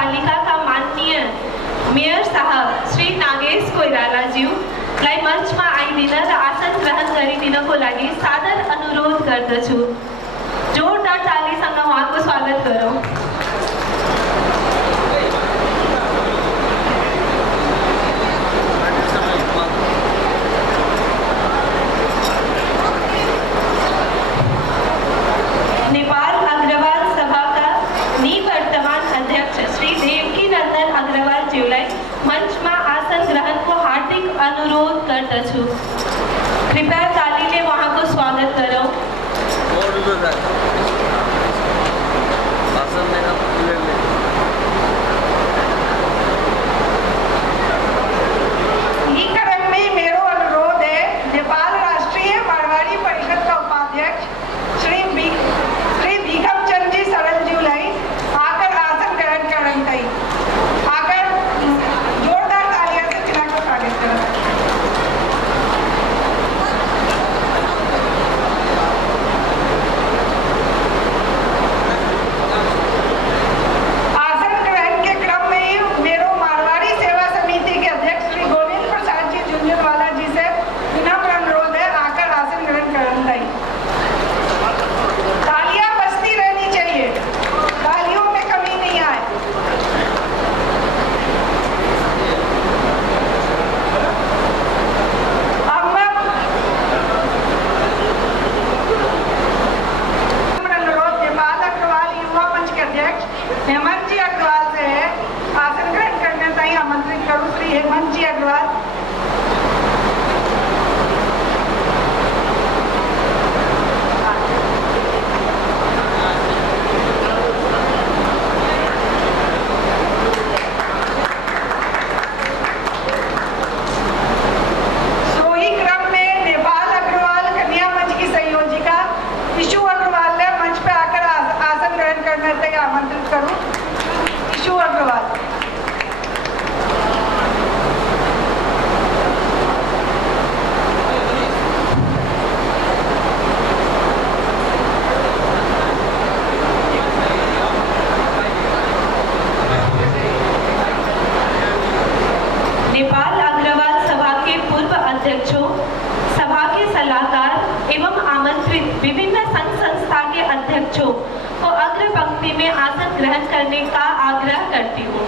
पालिका का माननीय मेयर साहब श्री नागेश कोइराला जी लाई मंच में आई दिन आसन ग्रहण करी दिन को लगी सादर अनुरोध करदछु। जोरदार ताली संग वहां को स्वागत करो। नेपाल अग्रवाल सभा का निवर्तमान अध्यक्ष श्री देवकी नंदन अग्रवाल जी मंच में आसन ग्रहण को हार्दिक अनुरोध करदछु। कृपया ताली ले वहां को स्वागत करो। ई क्रम में मेरो अनुरोध है नेपाल राष्ट्रीय मारवाड़ी परिषद का उपाध्यक्ष श्री भीखम चंद जी सरन जी लाई आकर आसन ग्रहण करन तई आकर जोरदार तालियां से तिना को स्वागत करें। आसन ग्रहण के क्रम में ही मेरो मारवाड़ी सेवा समिति के अध्यक्ष श्री गोविंद प्रसाद जी झुंझुनवाला जी से विनम्र अनुरोध है आकर आसन ग्रहण करन तई। तालियां बजती रहनी चाहिए, तालियों में कमी नहीं आए। अब मैं अनुरोध नेपाल अग्रवाल युवा मंच के अध्यक्ष हेमंत जी अग्रवाल से है आसन ग्रहण करने तई आमंत्रित करूं। श्री हेमंत जी अग्रवाल। सोही क्रम में नेपाल अग्रवाल कन्या मंच की संयोजिका ईशु अग्रवाल ने मंच पे आकर आसन ग्रहण करने तक आमंत्रित करूं। ईशु अग्रवाल। नेपाल अग्रवाल सभा के पूर्व अध्यक्षों, सभा के सलाहकार एवं आमंत्रित विभिन्न संघ संस्था के अध्यक्षों को अग्र पंक्ति में आसन ग्रहण करने का आग्रह करती हूँ।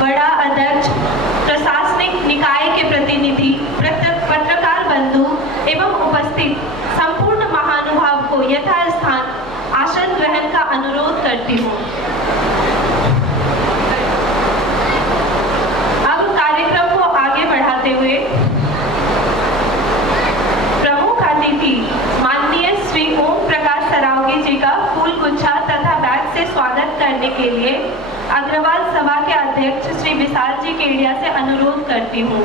बड़ा अध्यक्ष, प्रशासनिक निकाय के प्रतिनिधि, पत्रकार बंधु एवं उपस्थित संपूर्ण महानुभाव को यथास्थान आसन ग्रहण का अनुरोध करती हूँ। कार्यक्रम को आगे बढ़ाते हुए प्रमुख अतिथि माननीय श्री ओम प्रकाश सरावगी जी का फूल गुच्छा तथा बैग से स्वागत करने के लिए अग्रवाल सभा के अध्यक्ष श्री विशाल जी केडिया से अनुरोध करती हूँ।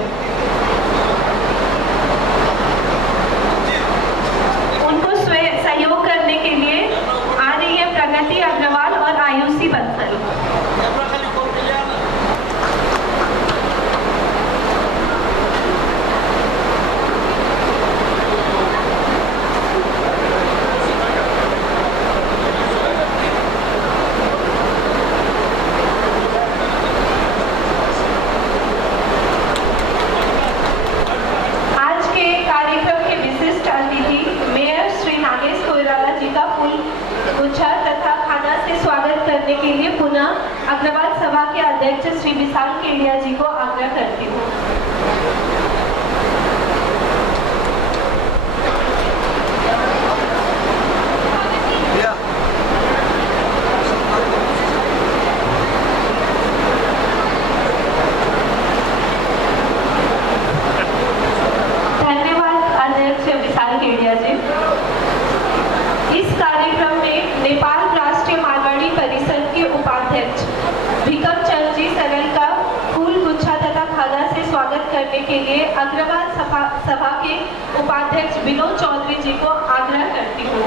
उनको सहयोग करने के लिए आ रही है प्रगति अग्रवाल और आयुषी बंसल। के लिए पुनः अग्रवाल सभा के अध्यक्ष श्री विशाल केडिया जी को आग्रह करती हूँ। धन्यवाद अध्यक्ष विशाल केडिया जी। इस कार्यक्रम में नेपाल राष्ट्रीय मारवाड़ी परिषद के उपाध्यक्ष भीखम चंद जी सरल का फूल गुच्छा तथा खादा से स्वागत करने के लिए अग्रवाल सभा के उपाध्यक्ष विनोद चौधरी जी को आग्रह करती हूँ।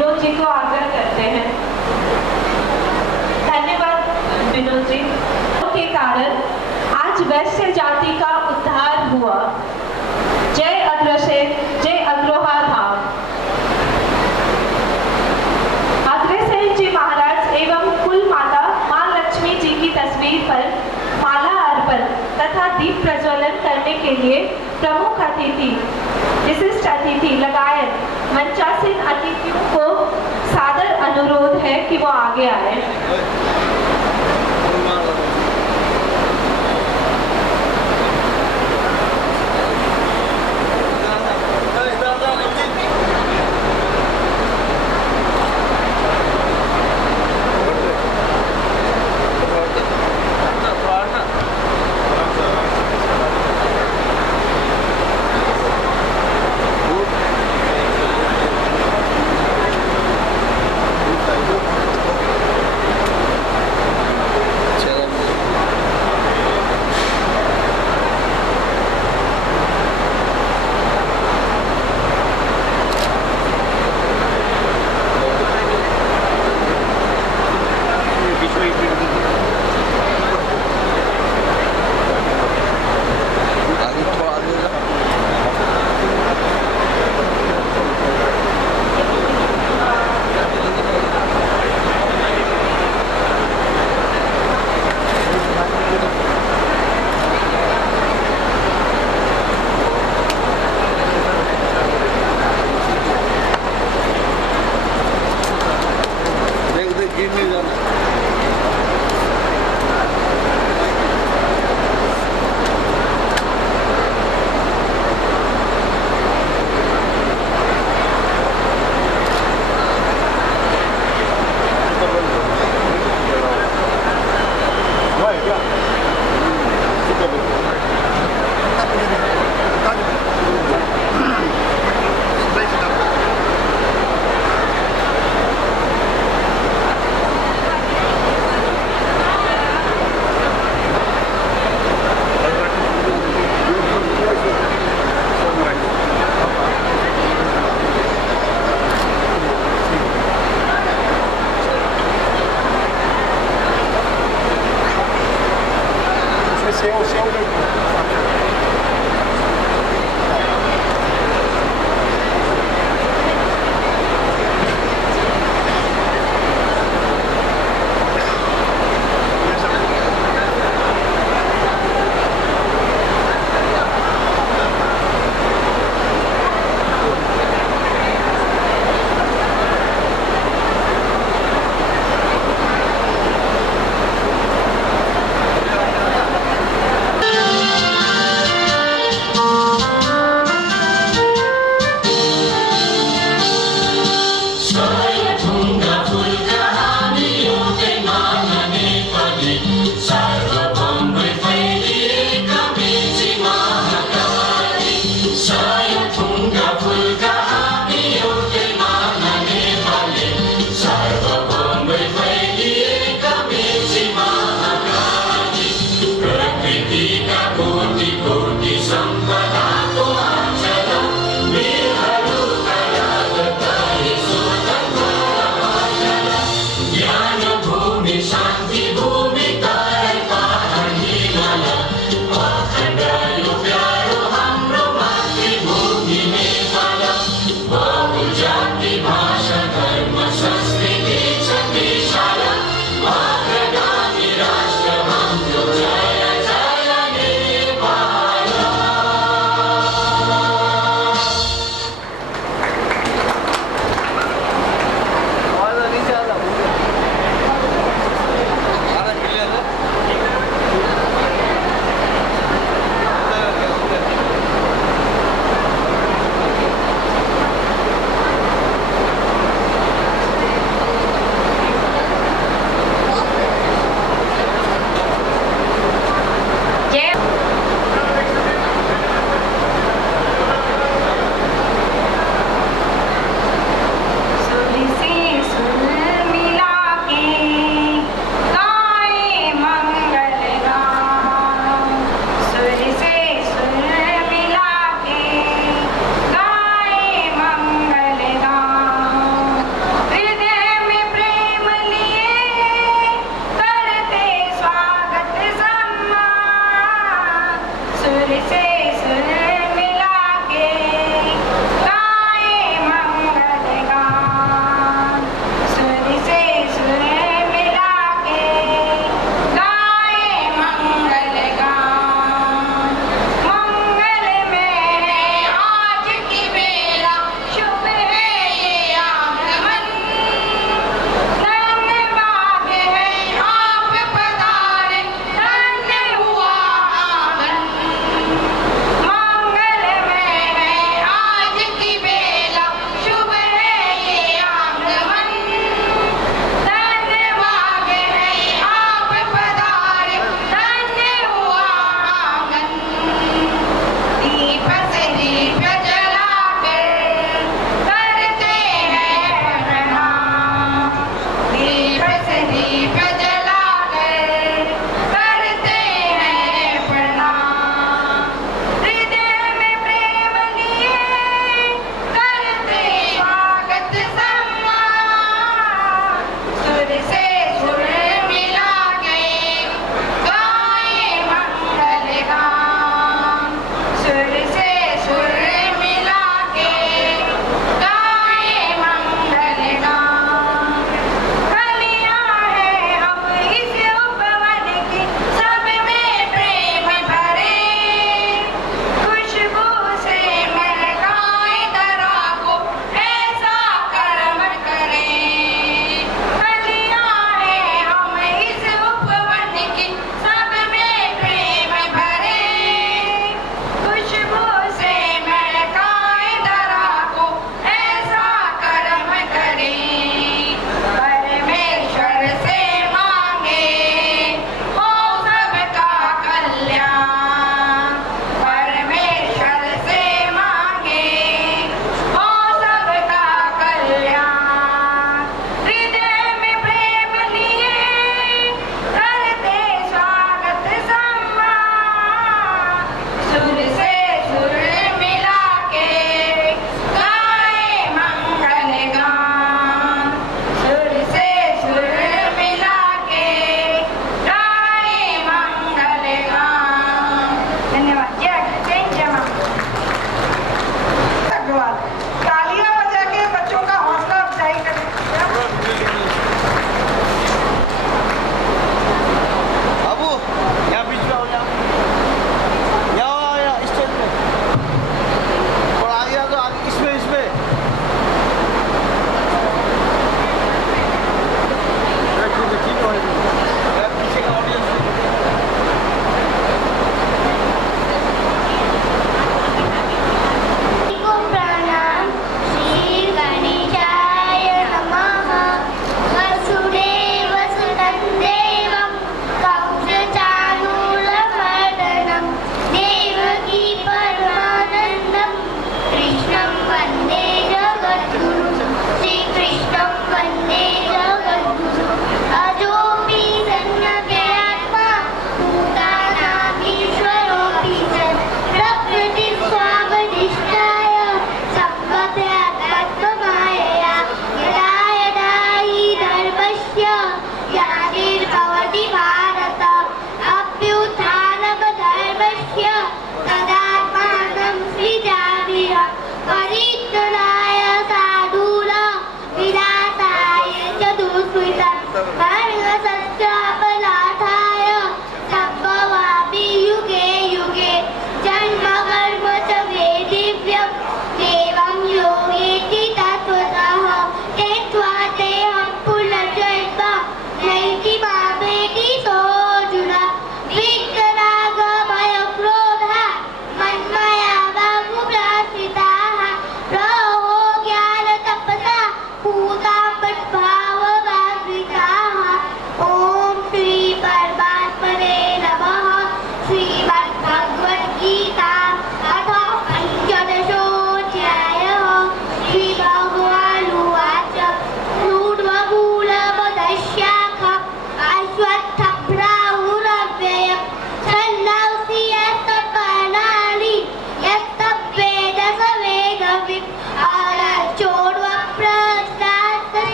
विनोद जी को आग्रह करते हैं। धन्यवाद विनोद जी। के कारण आज वैश्य जाति का उद्धार हुआ। जय अग्रसेन, जय अग्रहा धाम। अग्रसेन जी महाराज एवं कुल माता मां लक्ष्मी जी की तस्वीर पर माला अर्पण तथा दीप प्रज्वलन करने के लिए प्रमुख अतिथि, विशिष्ट अतिथि लगायत मंचासीन अतिथियों को सादर अनुरोध है कि वो आगे आए।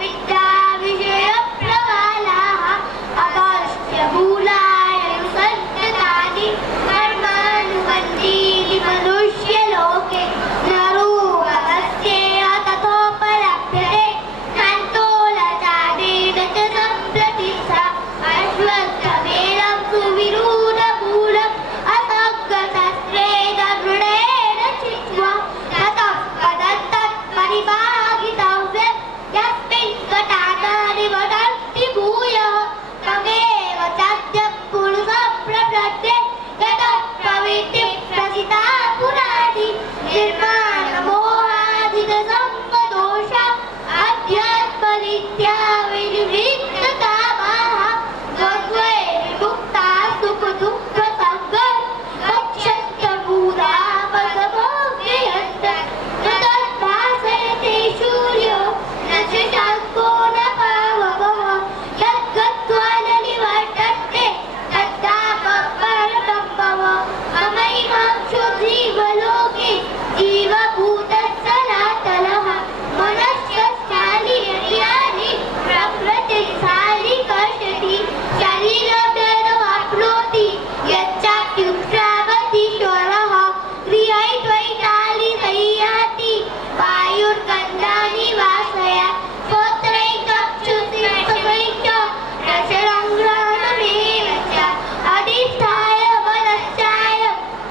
विद्या विषय प्रवालाः अगस्त्य मूलानुसन्ततानि कर्मानुबन्धीनि मनुष्यलोके नरो अगस्त्येन ततोपलभ्यते नन्तोलचारेण च सम्प्रतिष्ठा अश्वत्थमेनं सुविरूढमूलम् असङ्गशस्त्रेण दृढेन चित्वा ततः पदत्तत् परिभागितव्यं यस्मिन् घटानानि वदन्ति भूयः तमेव चाद्यं पुरुषं प्रपद्ये यतः प्रवृत्तिं प्रसिता पुराणी निर्माणमोहादिदसम्पदोष अध्यात्मनित्या विनिवृत्तकामाः द्वन्द्वे विमुक्ता सुखदुःखसङ्गं गच्छत्यभूतापदमोक्षयन्त न तद्भासयते सूर्यो न शशाङ्को न पावकः यद्गत्वा न निवर्तन्ते तद्धामं परमं मम ममैवांशो जीवलोके जीवभूतः मनश्चालिर्यानि प्रकृतिस्थानि कर्षति शरीरमेनवाप्नोति यच्चाप्युत्क्रामतीश्वरः गृहैर्द्वैतालिनैयाति वायुर्गन्धानि वासय श्रोत्रैकक्षुतिपदैश्च रसरङ्ग्रहणमेव च अधिष्ठाय मनश्चाय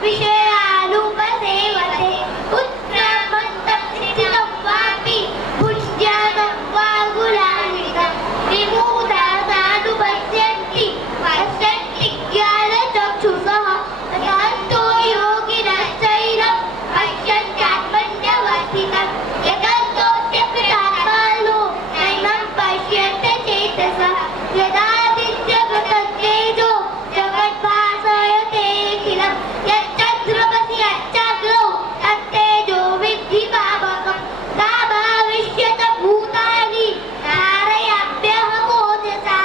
विषयानुपसेवते उत्क्रामन्तं स्थितं वापि भुज्यानं वा गुलानितं विमूढानानुपश्यन्ति पश्यन्ति ज्ञानचक्षुषः तथान्तो योगिनश्चैनं पश्यन्त्यात्मन्यवस्थितं यतन्तोऽस्यकृतात्मानो नैनं पश्यन्ति चेतसः यदादित्यगततेजो जगद्भासयतेऽखिलं यच्चन्द्रमसि यच्चाग्नौ तत्तेजो विद्धि पावकं ताभाविष्यत भूतानि धारयाम्यहमोजसा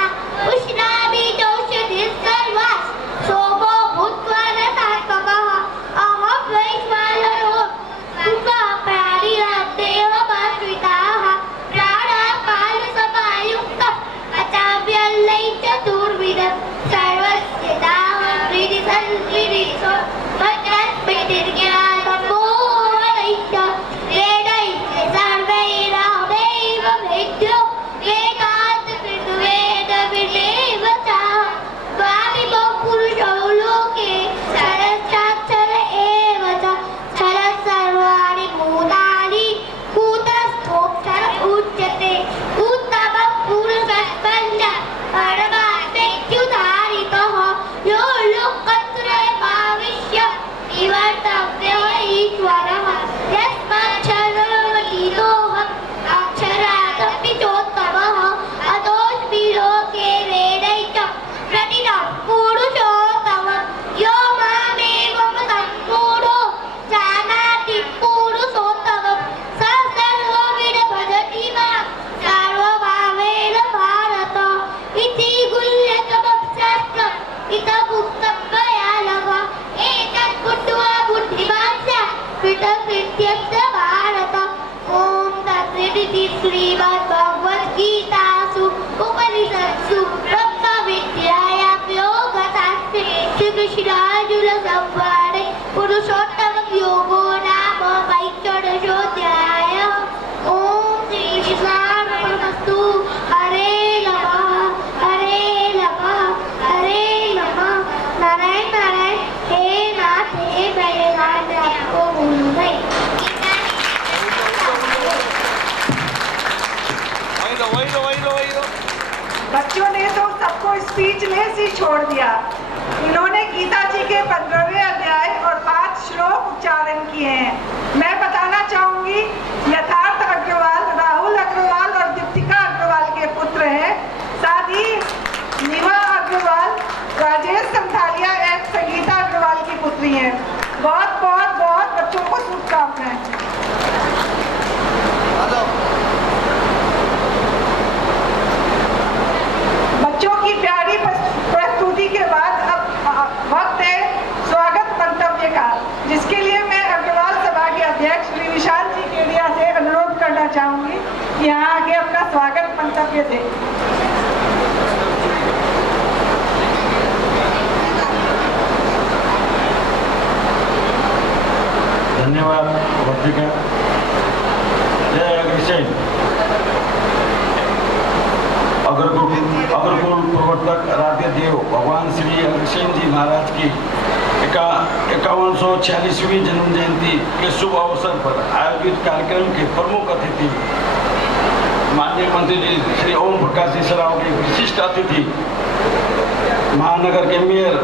उष्णामि चौषधिः सर्वास् सोमो भूत्वा न सात्वकः अहं वैश्वानरो सुखः प्राणिनां देहमाश्रिताः प्राणापानसमायुक्तः पचाम्यल्लै चतुर्विधं सर्वस्य दाहं हृदि संविदिशो मत्तस्मृतिर्ज्ञानमोहनैश्च वेदैश्च सर्वैरहमेव वेद्यो वेदान्तकृतवेदविदेव चाहं द्वाविमौ पुरुषौ लोके क्षरश्चाक्षर एव च क्षरः सर्वाणि भूतानि कूटस्थोऽक्षर उच्यते उत्तमः पुरुषस्पञ्च परमात्मेत्युदाहरितः यो लोकत्रयमाविश्य निवर्तव्यः ईश्वरः यस्माक्षरमतीतोऽहम् अक्षरादपि चोत्तमः अतोऽस्मि लोके वेदैश्च प्रतितः पुरुषोत्तमः यो मामेवं सम्पूर्णो जानाति पुरुषोत्तमं स सर्वविद भजति मां सर्वभावेन भारत इति गुह्यतमं शास्त्रम् इदमुक्तं मया नघ एतत् बुद्ध्वा बुद्धिमान् स्यात् कृतकृत्यस्य भारत ॐ तत्सदिति श्रीमद्भगवद्गीतासु उपनिषत्सु ब्रह्मविद्यायां योगशास्त्रे श्रीकृष्णार्जुनसंवादे पुरुषोत्तमयोगो नाम वैषोडशोऽध्यायः ॐ श्रीकृष्णार्पणमस्तु हरे नमः हरे नमः हरे नमः नारायण नारायण हे नाथ हे बैजनाथ आपको बोलूं नहीं बच्चों ने तो सबको स्पीचलेस ही छोड़ दिया। इन्होंने गीता जी के 15वें अध्याय और 5 श्लोक उच्चारण किए हैं। मैं बताना चाहूंगी यथार्थ अग्रवाल राहुल अग्रवाल और दीप्तिका अग्रवाल के पुत्र हैं। साथ ही निभा अग्रवाल राजेश संथालिया एवं संगीता अग्रवाल की पुत्री हैं। बहुत बच्चों को शुभकामनाएं। बच्चों की प्यारी प्रस्तुति के बाद अब वक्त है स्वागत मंतव्य का, जिसके लिए मैं अग्रवाल सभा के अध्यक्ष श्री विशाल जी केडिया से अनुरोध स्वागत मंतव्य दें। धन्यवाद वर्तिका। जय अग्रसेन। अग्रकुल प्रवर्तक आराध्य देव भगवान श्री अग्रसेन जी महाराज की 5146वीं जन्म जयंती के शुभ अवसर पर आयोजित कार्यक्रम के प्रमुख अतिथि माननीय मंत्री जी श्री ओम प्रकाश जी सराव के विशिष्ट अतिथि महानगर के मेयर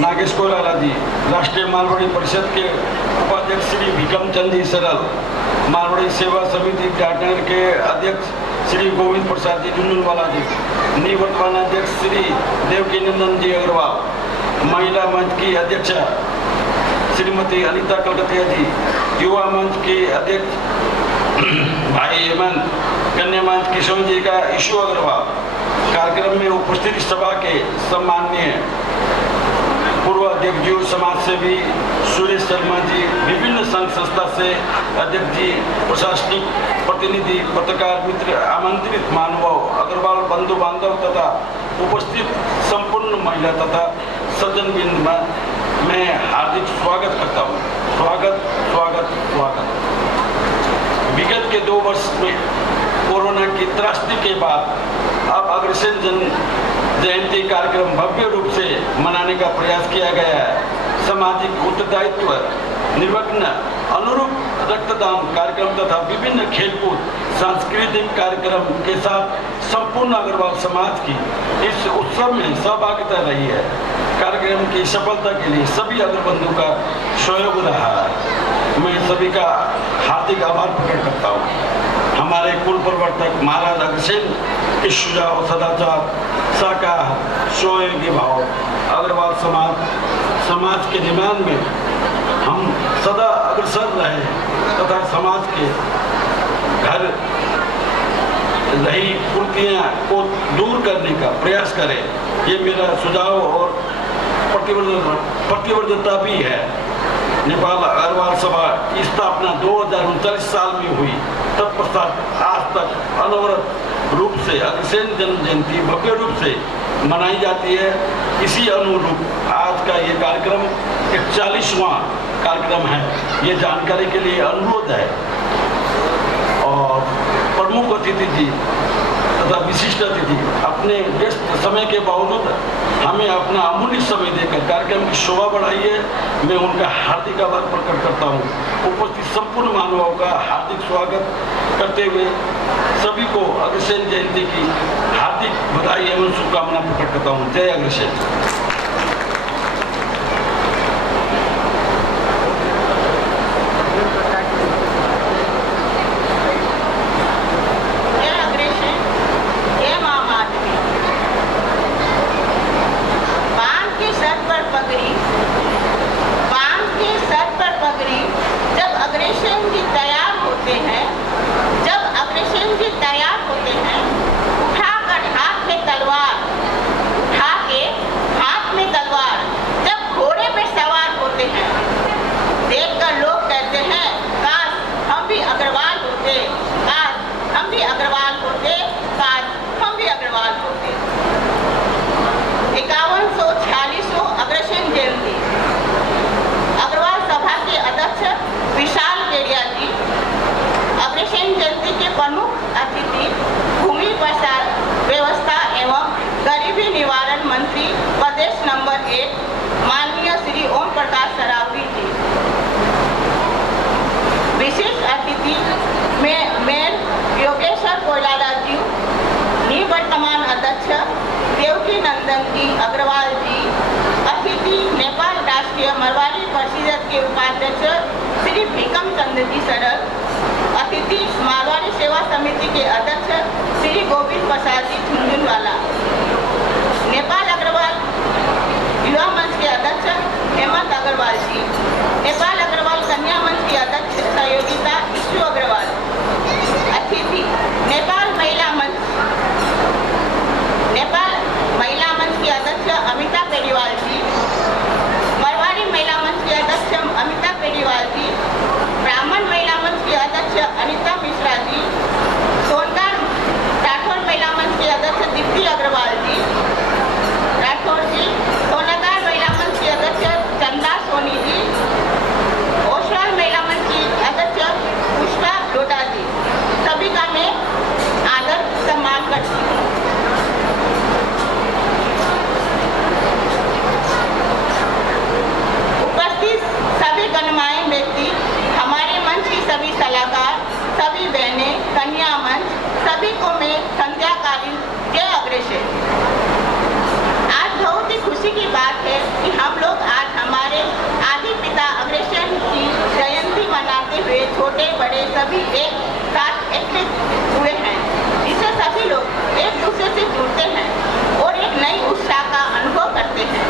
नागेश कोइराला जी, राष्ट्रीय मारवाड़ी परिषद के उपाध्यक्ष श्री भीकम चंद जी सरल, मारवाड़ी सेवा समिति टाटनगर के अध्यक्ष श्री गोविंद प्रसाद जी झुंझुनवाला जी, निवर्तमान अध्यक्ष श्री देवकी नंदन जी अग्रवाल, महिला मंच की अध्यक्षा श्रीमती अनिता कलकतिया जी, युवा मंच के अध्यक्ष भाई हेमंत, कन्या मंच किशोर जी का ईशु अग्रवाल, कार्यक्रम में उपस्थित सभा के सम्माननीय पूर्व अध्यक्ष जी, समाज सेवी सुरेश शर्मा जी, विभिन्न संघ संस्था से अध्यक्ष जी, प्रशासनिक प्रतिनिधि, पत्रकार मित्र, आमंत्रित मानवों, अग्रवाल बंधु बांधव तथा उपस्थित संपूर्ण महिला तथा सज्जन बिंद मैं हार्दिक स्वागत करता हूँ। स्वागत स्वागत स्वागत। विगत के 2 वर्ष में कोरोना की त्रासदी के बाद अब अग्रसेन जयंती कार्यक्रम भव्य रूप से मनाने का प्रयास किया गया है। सामाजिक उत्तरदायित्व निमग्न अनुरूप रक्तदान कार्यक्रम तथा विभिन्न खेलकूद सांस्कृतिक कार्यक्रम के साथ संपूर्ण अग्रवाल समाज की इस उत्सव में सहभागिता रही है। कार्यक्रम की सफलता के लिए सभी अग्रबंधु का सहयोग रहा है। मैं सभी का हार्दिक आभार प्रकट करता हूँ। हमारे कुल प्रवर्तक महाराज अग्रसेन के सुझाव, सदाचार, साकार, सहयोगी भाव अग्रवाल समाज के निर्माण में हम सदा अग्रसर रहे तथा समाज के घर रही कुर्तियाँ को दूर करने का प्रयास करें, ये मेरा सुझाव और प्रतिबद्धता भी है। नेपाल अग्रवाल सभा की स्थापना 2039 साल में हुई, तत्पश्चात आज तक अनवरत रूप से अग्रसेन जन्म जयंती भव्य रूप से मनाई जाती है। इसी अनुरूप आज का ये कार्यक्रम 41वां कार्यक्रम है। ये जानकारी के लिए अनुरोध है और प्रमुख अतिथि जी तथा विशिष्ट अतिथि अपने व्यस्त समय के बावजूद हमें अपना अमूल्य समय देकर कार्यक्रम की शोभा बढ़ाई है। मैं उनका हार्दिक आभार प्रकट करता हूँ। उपस्थित संपूर्ण मानवों का हार्दिक स्वागत करते हुए सभी को अग्रसेन जयंती की हार्दिक बधाई एवं शुभकामना प्रकट करता हूँ। जय अग्रसेन। अग्रवाल जी, अतिथि नेपाल राष्ट्रीय मारवाड़ी परिषद के उपाध्यक्ष श्री भीकम चंद जी सरल, अतिथि मारवाड़ी सेवा समिति के अध्यक्ष श्री गोविंद प्रसाद जी झुंझुनवाला, नेपाल अग्रवाल युवा मंच के अध्यक्ष हेमंत अग्रवाल जी, नेपाल अग्रवाल कन्या मंच के अध्यक्ष सहयोगिता ईशु अग्रवाल, अतिथि नेपाल महिला मंच के अध्यक्ष अमिता पेड़ीवाल जी, मारवाड़ी महिला मंच के अध्यक्ष अमिता पेड़ीवाल जी, ब्राह्मण महिला मंच के अध्यक्ष अनिता मिश्रा जी, सोनकर अग्रेसर। आज बहुत ही खुशी की बात है कि हम लोग आज हमारे आदि पिता अग्रेसर की जयंती मनाते हुए छोटे बड़े सभी एक साथ एकत्रित हुए हैं, जिससे सभी लोग एक दूसरे से जुड़ते हैं और एक नई उत्साह का अनुभव करते हैं।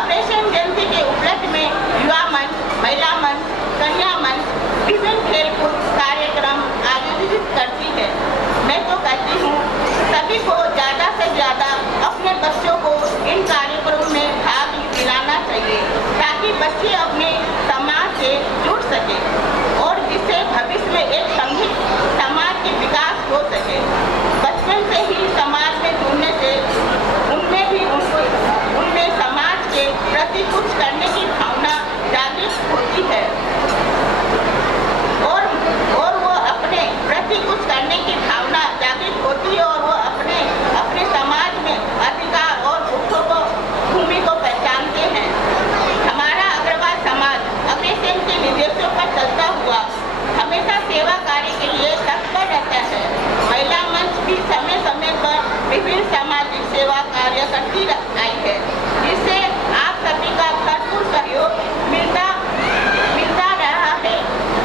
अग्रेसर जयंती के उपलक्ष्य में युवा मंच, महिला मंच, कन्या मंच विभिन्न खेलकूद कार्यक्रम आयोजित करती है। मैं तो कहती हूँ सभी को ज़्यादा से ज़्यादा अपने बच्चों को इन कार्यक्रमों में भाग दिलाना चाहिए, ताकि बच्चे अपने समाज से जुड़ सके और जिससे भविष्य में एक संगठित समाज के विकास हो सके। बचपन से ही समाज में जुड़ने से उनमें समाज के प्रति कुछ करने की भावना जागृत होती है और वो अपने प्रति कुछ करने की भावना जागृत होती है और वो अपने समाज में अधिकार और भूमि को पहचानते हैं। हमारा अग्रवाल समाज अग्रेसर के निर्देशों पर चलता हुआ हमेशा सेवा कार्य के लिए तत्पर रहता है। महिला मंच भी समय समय पर विभिन्न सामाजिक सेवा कार्य करती आई है, जिससे आप सभी का भरपूर सहयोग मिलता रहा है।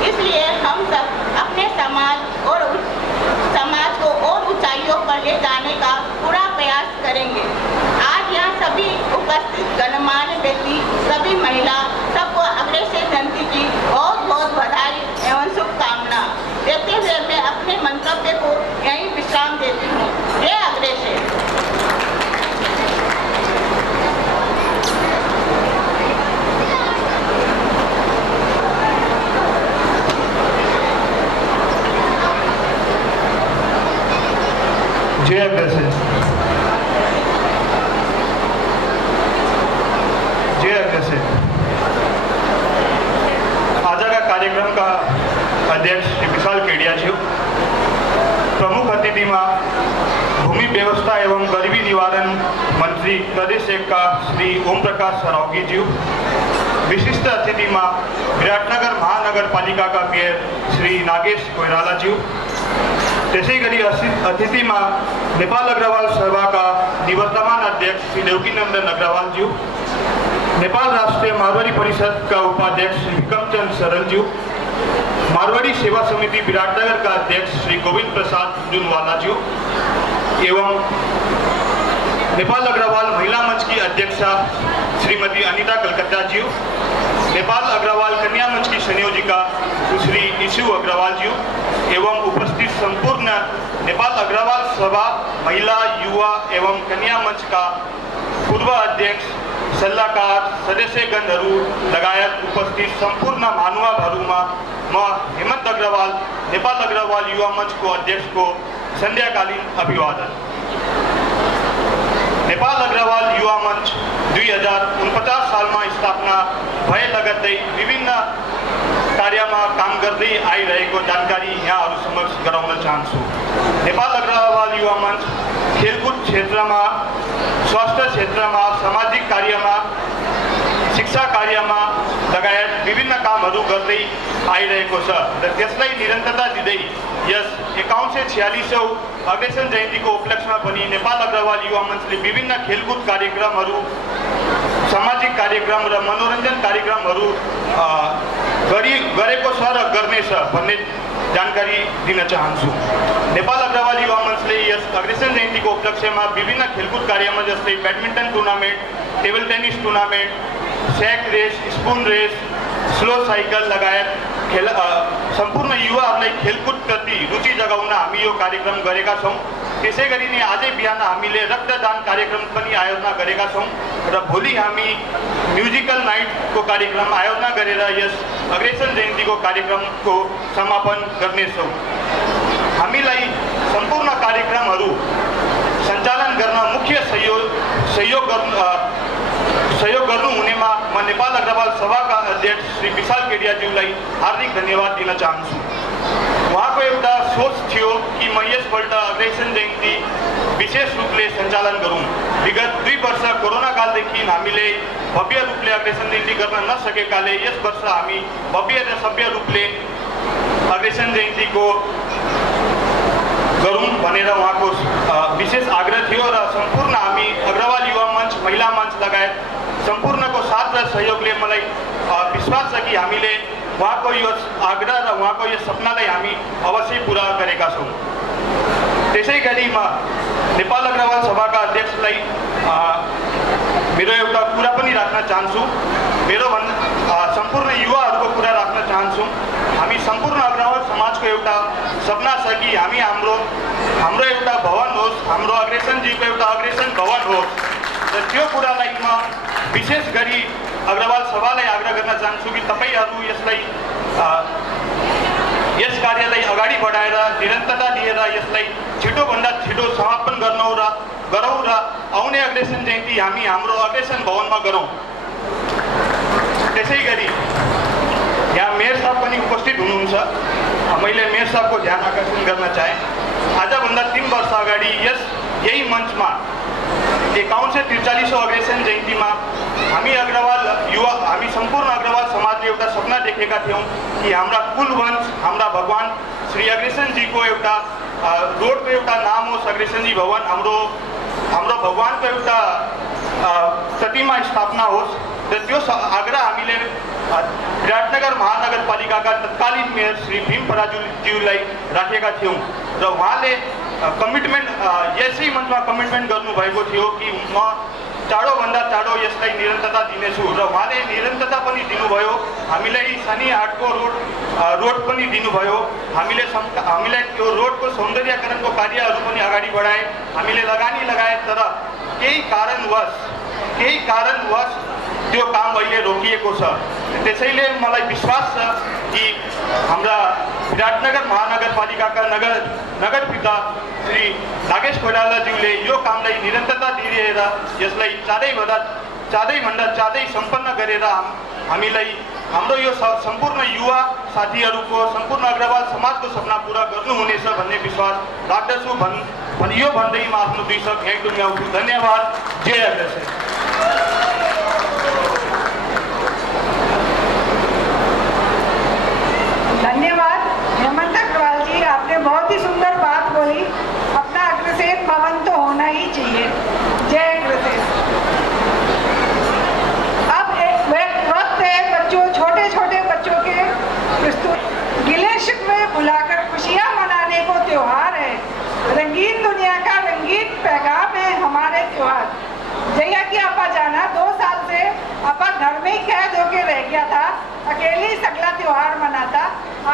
इसलिए हम सब अपने समाज को और ऊंचाइयों पर ले जाने का पूरा प्रयास करेंगे। आज यहाँ सभी उपस्थित गणमान्य व्यक्ति, सभी महिला, सबको अग्रेसर जयंती की बहुत बहुत बधाई एवं शुभकामना देते हुए मैं अपने मंतव्य को यहीं विश्राम देती हूँ। जय अग्रेसर। जय अग्रेसर। जय अग्रेसर। आज का कार्यक्रम का अध्यक्ष श्री विशाल केडिया जी, प्रमुख अतिथि में भूमि व्यवस्था एवं गरीबी निवारण मंत्री प्रदेश एक का श्री ओम प्रकाश सरावगी जी, विशिष्ट अतिथि में विराटनगर महानगर पालिका का मेयर श्री नागेश कोइराला जी, जैसे करी अतिथि में नेपाल अग्रवाल सभा का निवर्तमान अध्यक्ष श्री देवकीनंदन अग्रवाल जी, नेपाल राष्ट्रीय मारवाड़ी परिषद का उपाध्यक्ष श्री विक्रमचंद सरल जी, मारवाड़ी सेवा समिति विराटनगर का अध्यक्ष श्री गोविंद प्रसाद जुनवाला जी एवं नेपाल अग्रवाल महिला मंच की अध्यक्षा श्रीमती अनीता कलकत्ता जी, नेपाल अग्रवाल कन्या मंच की संयोजिका सुश्री इशू अग्रवाल जी एवं उपस्थित संपूर्ण नेपाल अग्रवाल सभा महिला युवा एवं कन्या मंच का पूर्व अध्यक्ष सल्लाहकार सदस्यगणहरू लगायत उपस्थित संपूर्ण महानुभावहरूमा म हेमन्त अग्रवाल नेपाल अग्रवाल युवा मंच को अध्यक्ष को संध्याकालीन अभिवादन। नेपाल अग्रवाल युवा मंच 2049 साल में स्थापना भए लगत्तै विभिन्न कार्यमा काम गर्दै आइरहेको जानकारी यहाँहरू समक्ष गराउन चाहन्छु। नेपाल अग्रवाल युवा मंच खेलकुद क्षेत्रमा, स्वास्थ्य क्षेत्रमा, सामाजिक कार्यमा, शिक्षा कार्यमा लगायत विभिन्न कामहरू गर्दै आइरहेको छ र त्यसलाई निरन्तरता दिँदै यस 5146औं अग्रेसर जयन्तीको उपलक्ष्यमा पनि नेपाल अग्रवाल युवा मञ्चले विभिन्न खेलकुद कार्यक्रमहरू, सामाजिक कार्यक्रम र मनोरञ्जन कार्यक्रमहरू गरेको छ र गर्नेछ भन्ने जानकारी दिन चाहन्छु। नेपाल अग्रवाल युवा मञ्चले यस अग्रेसर जयन्तीको उपलक्ष्यमा विभिन्न खेलकुद कार्यमा जस्तै badminton tournament, table tennis tournament, sack race, spoon race, slow cycle लगायत सम्पूर्ण युवाहरूलाई खेलकुद प्रति रुचि जगाउन हामी यो कार्यक्रम गरेका छौँ। त्यसै गरी नै आजै बिहान हामीले रक्तदान कार्यक्रम पनि आयोजना गरेका छौँ र भोलि हामी म्युजिकल नाइटको कार्यक्रम आयोजना गरेर यस अग्रेसर जयन्तीको कार्यक्रमको समापन गर्नेछौँ। हामीलाई सम्पूर्ण कार्यक्रमहरू सञ्चालन गर्न मुख्य सहयोग गर्नुहुनेमा म नेपाल अग्रवाल सभाका अध्यक्ष श्री विशाल केडियाज्यूलाई हार्दिक धन्यवाद दिन चाहन्छु। उहाँको एउटा सोच थियो कि म यसपल्ट अग्रेसर जयन्ती विशेष रूपले सञ्चालन गरौँ। विगत 2 वर्ष कोरोना कालदेखि हामीले भव्य रूपले अग्रेसर जयन्ती गर्न नसकेकाले यस वर्ष हामी भव्य र सभ्य रूपले अग्रेसर जयन्तीको गरौँ भनेर उहाँको विशेष आग्रह थियो र सम्पूर्ण हामी अग्रवाल युवा मञ्च महिला मञ्च लगायत सम्पूर्णको साथ र सहयोगले मलाई विश्वास छ कि हामीले उहाँको यो आग्रह र उहाँको यो सपनालाई हामी अवश्य पुरा गरेका छौँ। त्यसै गरी म नेपाल अग्रवाल सभाका अध्यक्षलाई मेरो एउटा कुरा पनि राख्न चाहन्छु। मेरो सम्पूर्ण युवाहरूको कुरा राख्न चाहन्छु। हामी सम्पूर्ण अग्रवाल समाजको एउटा सपना छ कि हाम्रो एउटा भवन होस्, हाम्रो अग्रेसनजीको एउटा अग्रेसन भवन होस् र त्यो कुरालाई म विशेष गरी अग्रवाल सभालाई आग्रह गर्न चाहन्छु कि तपाईहरू यस कार्यलाई अगाडि बढाएर निरन्तरता दिएर यसलाई छिटोभन्दा छिटो समापन गरौँ र आउने अग्रेसन जयन्ती हामी हाम्रो अग्रेसन भवनमा गरौँ। त्यसै गरी यहाँ मेयर साहब पनि उपस्थित हुनुहुन्छ। मैले मेयर साहबको ध्यान आकर्षण गर्न चाहेँ। आजभन्दा 3 वर्ष अगाडि यही मञ्चमा 5143औं अग्रेसन जयन्तीमा हामी सम्पूर्ण अग्रवाल समाजले एउटा सपना देखेका थियौँ कि हाम्रा कुलवंश, हाम्रा भगवान श्री अग्रेसनजीको एउटा रोडको एउटा नाम होस् अग्रेसनजी भवन, हाम्रो भगवानको एउटा प्रतिमा स्थापना होस् र त्यो आग्रह हामीले विराटनगर महानगरपालिकाका तत्कालीन मेयर श्री भीम पराजुलीज्यूलाई राखेका थियौँ र उहाँले कमिटमेन्ट यसै मञ्चमा कमिटमेन्ट गर्नुभएको थियो कि म चाँडोभन्दा चाँडो यसलाई निरन्तरता दिनेछु र उहाँले निरन्तरता पनि दिनुभयो। हामीलाई शनि हाटको रोड पनि दिनुभयो। हामीलाई त्यो रोडको सौन्दर्यकरणको कार्यहरू पनि अगाडि बढाए। हामीले लगानी लगाए, तर केही कारणवश त्यो काम अहिले रोकिएको छ। त्यसैले मलाई विश्वास छ कि हाम्रा विराटनगर महानगरपालिकाका नगरपिता श्री नागेश कोइरालाज्यूले यो कामलाई निरन्तरता दिएर यसलाई चाँडै सम्पन्न गरेर हाम्रो यो सम्पूर्ण युवा साथीहरूको, सम्पूर्ण अग्रवाल समाजको सपना पुरा गर्नुहुनेछ भन्ने विश्वास राख्दछु। यो भन्दै म आफ्नो 2 शब्द यहीँ टुङ्ग्याउँछु। धन्यवाद। जय अग्रसेन। धन्यवाद हेमंत अग्रवाल जी, आपने बहुत ही सुंदर बात बोली। अपना अग्रसेन भवन तो होना ही चाहिए। जय अग्रसेन। अब वक्त है छोटे बच्चों के प्रस्तुत गिले शिकवे भुलाकर खुशियां मनाने को त्योहार है। रंगीन दुनिया का रंगीन पैगाम है हमारे त्योहार। जैया कि आपा जाना 2 साल से आपा घर में ही कैद होके रह गया था, अकेले सगला त्योहार मनाता।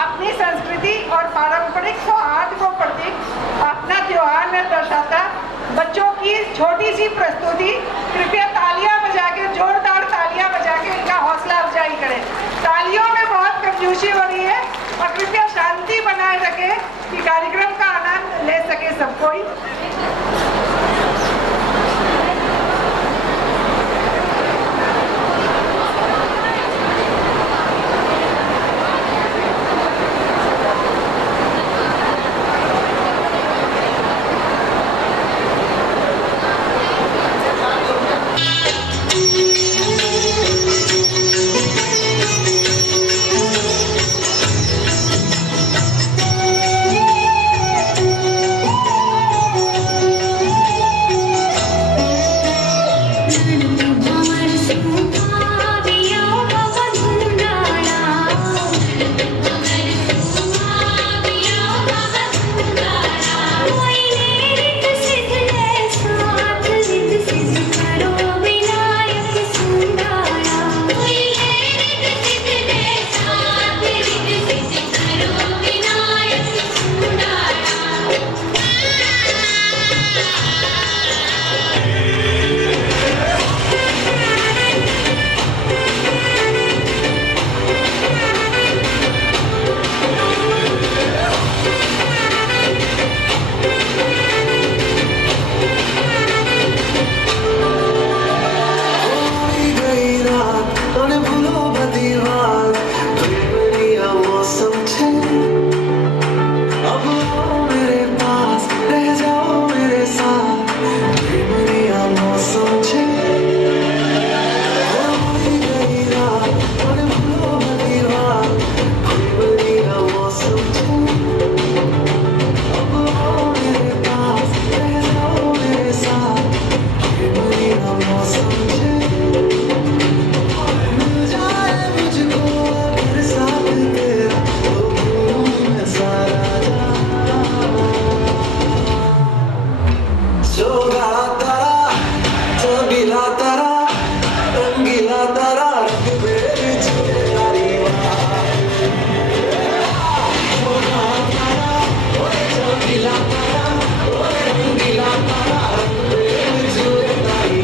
अपनी संस्कृति और पारंपरिक सौहार्द को प्रतीक अपना त्योहार में दर्शाता। बच्चों की छोटी सी प्रस्तुति, कृपया तालियां बजा के, जोरदार तालियां बजा के इनका हौसला अफजाई करें। तालियों में बहुत कंजूसी हो रही है और कृपया शांति बनाए रखें कि कार्यक्रम का आनंद ले सके सब कोई। जोगा तारा चबीला तारा रंगीला तारा रंग चुरारी जोगा तारा चबीला तारा रंगीला तारा रंग चुरारी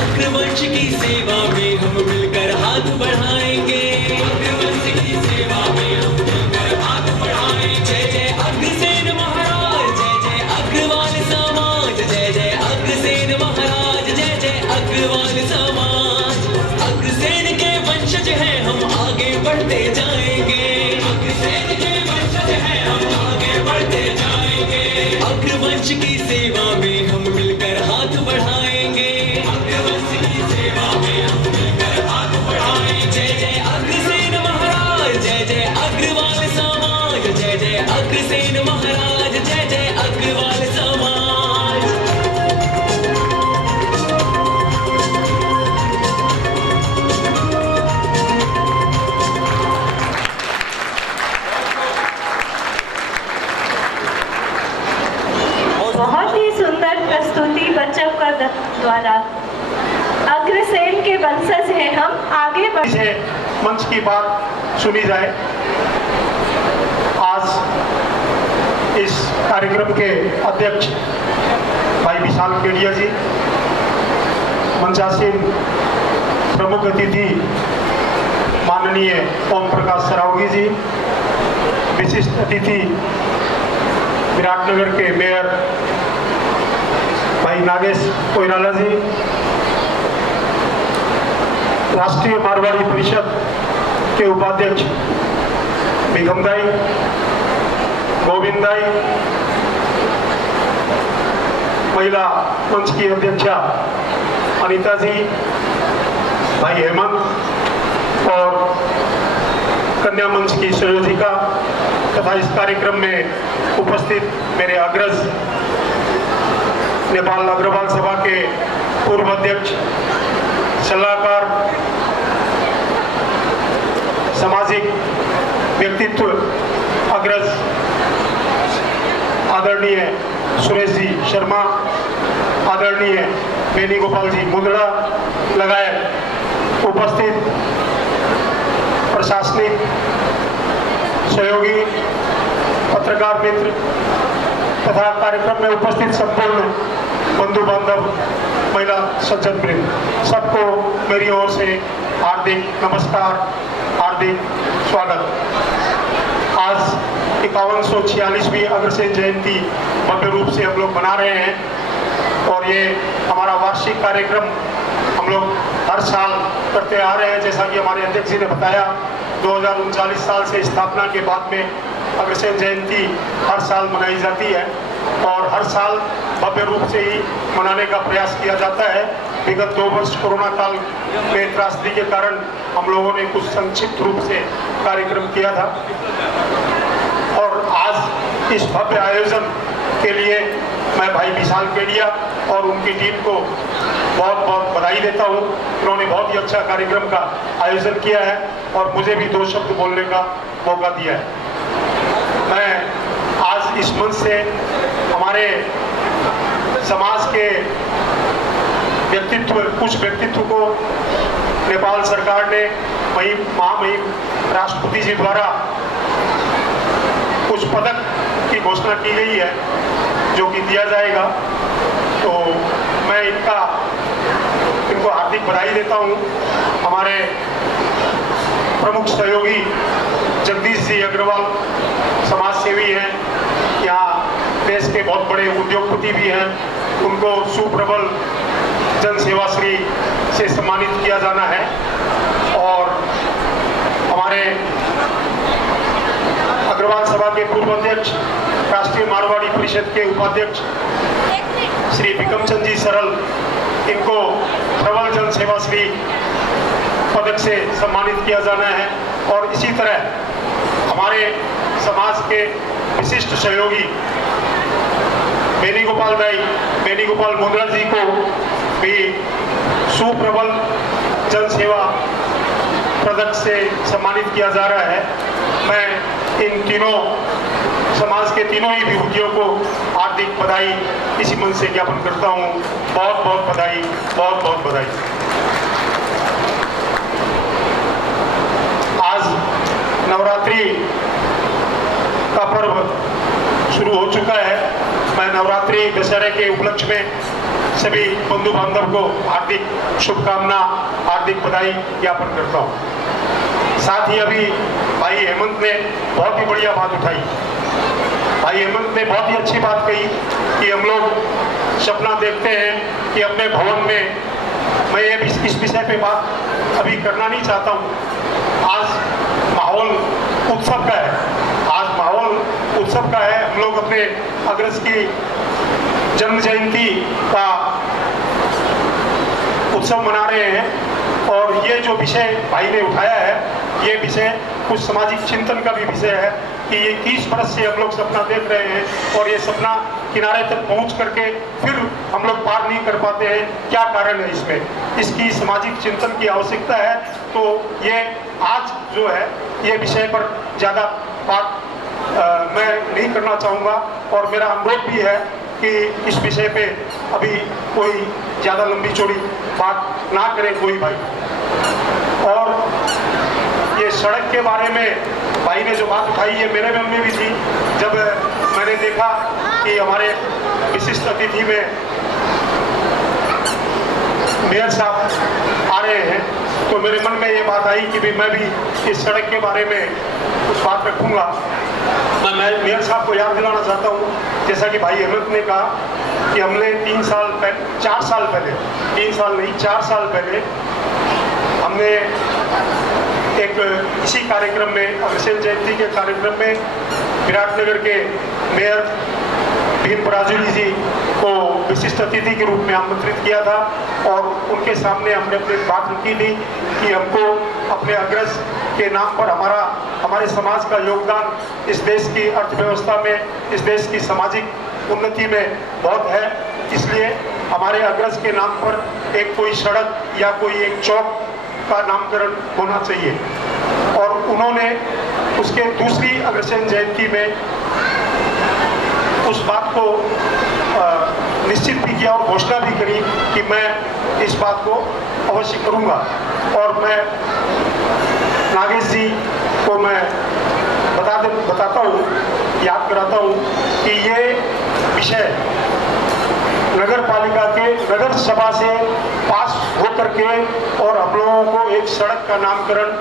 अग्रवंश की सेवा में हम मिलकर हाथ बढ़ाएंगे। अग्रवंश की सेवा में हम मिलकर हाथ बढ़ाएंगे। जय जय अग्रसेन महाराज, जय जय अग्रवाल समाज, जय जय अग्रसेन महाराज, जय जय अग्रवाल समाज। अग्रसेन के वंशज हैं हम आगे बढ़ते जाएंगे। अग्रसेन के वंशज हैं हम आगे बढ़ते जाएंगे। अग्रवंश की सेवा में हम मिलकर हाथ बढ़ाएंगे। अग्रवंश की सेवा में हम मिलकर हाथ बढ़ाएंगे। जय जय अग्रसेन महाराज, जय जय अग्रवाल समाज, जय जय अग्रसेन महाराज, जय जय अग्रवाल समाज। बहुत ही सुंदर प्रस्तुति बच्चों का द्वारा। अग्रसेन के वंशज हैं हम, आगे बढ़े। मंच की बात सुनी जाए। आज इस कार्यक्रम के अध्यक्ष भाई विशाल केडिया जी, मंचासीन प्रमुख अतिथि माननीय ओम प्रकाश सरावगी जी, विशिष्ट अतिथि विराटनगर के मेयर भाई नागेश कोइराला जी, राष्ट्रीय मारवाड़ी परिषद के उपाध्यक्ष बेगम दाई, गोविंद दाई, महिला मंच की अध्यक्षा अनीता जी, भाई हेमंत और कन्या मंच की संयोजिका तथा इस कार्यक्रम में उपस्थित मेरे अग्रज नेपाल अग्रवाल सभा के पूर्व अध्यक्ष, सलाहकार, सामाजिक व्यक्तित्व अग्रज आदरणीय सुरेश जी शर्मा, आदरणीय वेणुगोपाल जी मुंदड़ा लगायत उपस्थित प्रशासनिक सहयोगी, पत्रकार मित्र तथा कार्यक्रम में उपस्थित संपूर्ण बंधु बांधव, महिला सज्जन वृंद, सबको मेरी ओर से हार्दिक नमस्कार, हार्दिक स्वागत। आज 5146वीं अग्रसेन जयंती भव्य रूप से हम लोग मना रहे हैं और ये हमारा वार्षिक कार्यक्रम हम लोग हर साल करते आ रहे हैं। जैसा कि हमारे अध्यक्ष जी ने बताया, 2039 साल से स्थापना के बाद में अग्रसेन जयंती हर साल मनाई जाती है और हर साल भव्य रूप से ही मनाने का प्रयास किया जाता है। विगत 2 वर्ष कोरोना काल में त्रासदी के कारण हम लोगों ने कुछ संक्षिप्त रूप से कार्यक्रम किया था और आज इस भव्य आयोजन के लिए मैं भाई विशाल केडिया और उनकी टीम को बहुत बहुत बधाई देता हूँ। उन्होंने बहुत ही अच्छा कार्यक्रम का आयोजन किया है और मुझे भी 2 शब्द बोलने का मौका दिया है। मैं आज इस मंच से हमारे समाज के व्यक्तित्व, कुछ व्यक्तित्व को नेपाल सरकार ने महामहिम राष्ट्रपति जी द्वारा कुछ पदक की घोषणा की गई है जो कि दिया जाएगा, तो मैं इनको हार्दिक बधाई देता हूँ। हमारे प्रमुख सहयोगी जगदीश जी अग्रवाल समाज सेवी हैं, यहाँ देश के बहुत बड़े उद्योगपति भी हैं, उनको सुप्रबल जन सेवा श्री से सम्मानित किया जाना है। और हमारे अग्रवाल सभा के पूर्व अध्यक्ष, राष्ट्रीय मारवाड़ी परिषद के उपाध्यक्ष श्री भिकमचंद जी सरल, इनको प्रबल जन सेवा श्री पदक से सम्मानित किया जाना है। और इसी तरह हमारे समाज के विशिष्ट सहयोगी वेणुगोपाल मुंदड़ा जी को भी सुप्रबल जन सेवा पदक से सम्मानित किया जा रहा है। मैं इन तीनों समाज के तीनों ही विभूतियों को हार्दिक बधाई इसी मंच से ज्ञापन करता हूँ। बहुत बहुत बधाई, बहुत बहुत बधाई। आज नवरात्रि का पर्व शुरू हो चुका है। मैं नवरात्रि दशहरे के उपलक्ष्य में सभी बंधु बांधव को हार्दिक शुभकामना, हार्दिक बधाई ज्ञापन करता हूँ। साथ ही अभी भाई हेमंत ने बहुत ही बढ़िया बात उठाई। भाई हेमंत ने बहुत ही अच्छी बात कही कि हम लोग सपना देखते हैं कि अपने भवन में, मैं ये इस विषय पे बात अभी करना नहीं चाहता हूँ। आज माहौल उत्सव का है, आज माहौल उत्सव का है। हम लोग अपने अग्रज की जन्म जयंती का उत्सव मना रहे हैं और ये जो विषय भाई ने उठाया है, ये विषय कुछ सामाजिक चिंतन का भी विषय है कि ये 30 वर्ष से हम लोग सपना देख रहे हैं और ये सपना किनारे तक पहुंच करके फिर हम लोग पार नहीं कर पाते हैं। क्या कारण है इसमें? इसकी सामाजिक चिंतन की आवश्यकता है। तो ये आज जो है ये विषय पर ज़्यादा बात मैं नहीं करना चाहूँगा और मेरा अनुरोध भी है कि इस विषय पे अभी कोई ज़्यादा लंबी चौड़ी बात ना करे कोई भाई। और ये सड़क के बारे में भाई ने जो बात उठाई, ये मेरे मन में भी थी। जब मैंने देखा कि हमारे विशिष्ट अतिथि में मेयर साहब आ रहे हैं, तो मेरे मन में ये बात आई कि भी मैं भी इस सड़क के बारे में कुछ बात रखूँगा। मैं मेयर साहब को याद दिलाना चाहता हूँ, जैसा कि भाई हेमंत ने कहा कि हमने 4 साल पहले 3 साल नहीं 4 साल पहले हमने एक इसी कार्यक्रम में, अग्रसेन जयंती के कार्यक्रम में विराटनगर के मेयर भीम पराजुली जी को विशिष्ट अतिथि के रूप में आमंत्रित किया था और उनके सामने हमने अपनी बात रखी थी कि हमको अपने अग्रज के नाम पर हमारे समाज का योगदान इस देश की अर्थव्यवस्था में, इस देश की सामाजिक उन्नति में बहुत है। इसलिए हमारे अग्रज के नाम पर एक कोई सड़क या कोई एक चौक का नामकरण होना चाहिए। और उन्होंने उसके दूसरी अग्रसेन जयंती में उस बात को निश्चित भी किया और घोषणा भी करी कि मैं इस बात को अवश्य करूंगा। और मैं नागेश जी को मैं बताता हूँ, याद कराता हूँ कि ये विषय नगर पालिका के नगर सभा से पास होकर के और हम लोगों को एक सड़क का नामकरण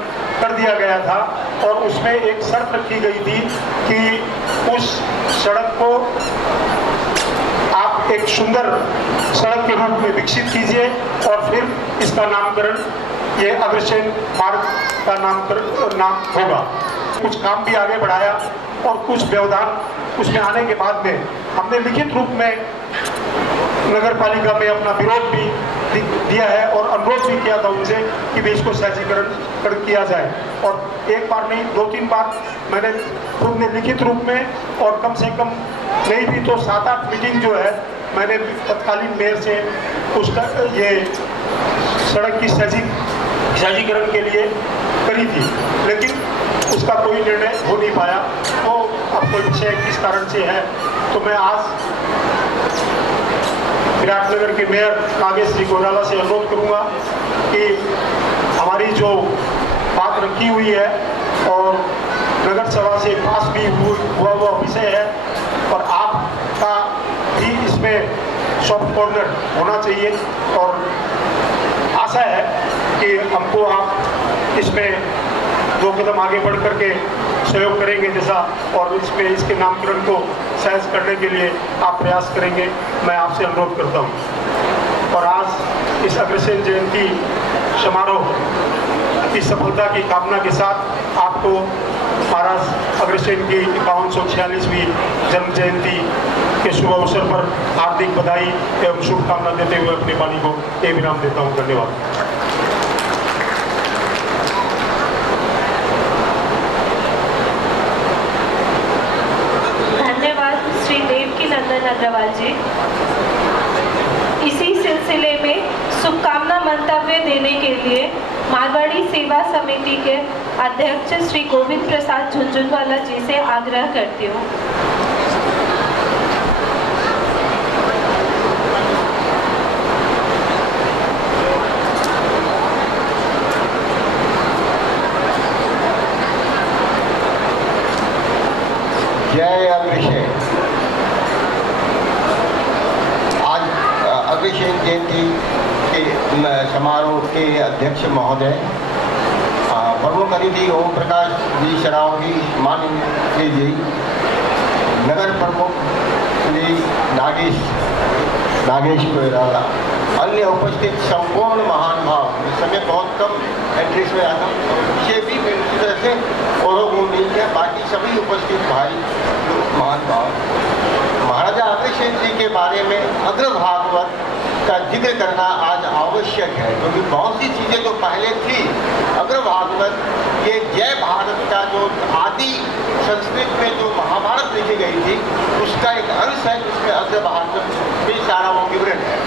कर दिया गया था और उसमें एक शर्त रखी गई थी कि उस सड़क को आप एक सुंदर सड़क के रूप में विकसित कीजिए और फिर इसका नामकरण ये अग्रसेन मार्ग का नाम होगा। कुछ काम भी आगे बढ़ाया और कुछ व्यवधान उसमें आने के बाद में हमने लिखित रूप में नगर पालिका में अपना विरोध भी दिया है और अनुरोध भी किया था उनसे कि भी इसको सहजीकरण किया जाए। और एक बार नहीं 2-3 बार मैंने खुद ने लिखित रूप में और कम से कम नहीं भी तो 7-8 मीटिंग जो है मैंने तत्कालीन मेयर से उसका ये सड़क की सहजीकरण के लिए करी थी, लेकिन उसका कोई निर्णय हो नहीं पाया। तो अब कोई विषय किस कारण से है तो मैं आज विराटनगर के मेयर नागेश जी गोराला से अनुरोध करूंगा कि हमारी जो बात रखी हुई है और नगर सभा से पास भी हुआ विषय है और आपका भी इसमें सॉफ्ट कॉर्नर होना चाहिए और आशा है कि हमको आप इसमें 2 कदम आगे बढ़ करके सहयोग करेंगे जैसा और इसके नामकरण को सहज करने के लिए आप प्रयास करेंगे, मैं आपसे अनुरोध करता हूँ। और आज इस अग्रसेन जयंती समारोह की सफलता की कामना के साथ आपको महाराज अग्रसेन की 5246वीं जन्म जयंती के शुभ अवसर पर हार्दिक बधाई एवं शुभकामना देते हुए अपनी वाणी को ये विराम देता हूँ। धन्यवाद। नंदन अग्रवाल जी। इसी सिलसिले में शुभकामना मंतव्य देने के लिए मारवाड़ी सेवा समिति के अध्यक्ष श्री गोविंद प्रसाद झुंझुनवाला जी से आग्रह करती हूँ। जय अग्रसेन। अग्रसेन जयंती के समारोह के अध्यक्ष महोदय, प्रमुख अतिथि ओम प्रकाश जी सरावगी माननीय जी, नगर प्रमुख श्री नागेश कोयराला, अन्य उपस्थित संपूर्ण महान भाव, इस समय बहुत कम एंट्रीज में आता ये भी मेरी तरह से और नहीं है, बाकी सभी उपस्थित भाई महान भाव। महाराजा अग्रसेन जी के बारे में अग्रभागवत का जिक्र करना आज आवश्यक है क्योंकि बहुत सी चीज़ें तो पहले थी। अग्रभागवत ये जय भारत का जो आदि संस्कृत में जो महाभारत लिखी गई थी उसका एक अंश है जिसमें अग्रभागवत भी सारा वो विवरण है।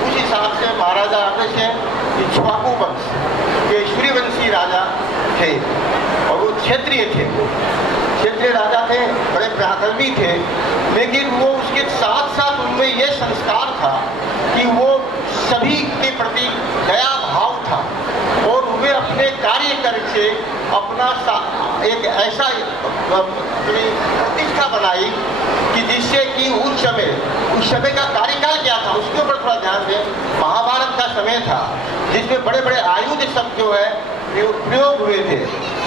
उस हिसाब से महाराजा अग्रसेन इक्ष्वाकु वंश के सूर्यवंशी राजा थे और वो क्षेत्रीय थे, क्षेत्रीय राजा थे, बड़े पराक्रमी थे, लेकिन वो उसके साथ साथ उनमें ये संस्कार था कि वो सभी के प्रति दया भाव था और वे अपने कार्य करके अपना एक ऐसा प्रतिष्ठा बनाई कि जिससे कि उस समय का कार्यकाल क्या था उसके ऊपर थोड़ा ध्यान दें। महाभारत का समय था जिसमें बड़े बड़े आयुध सब जो है प्रयोग हुए थे,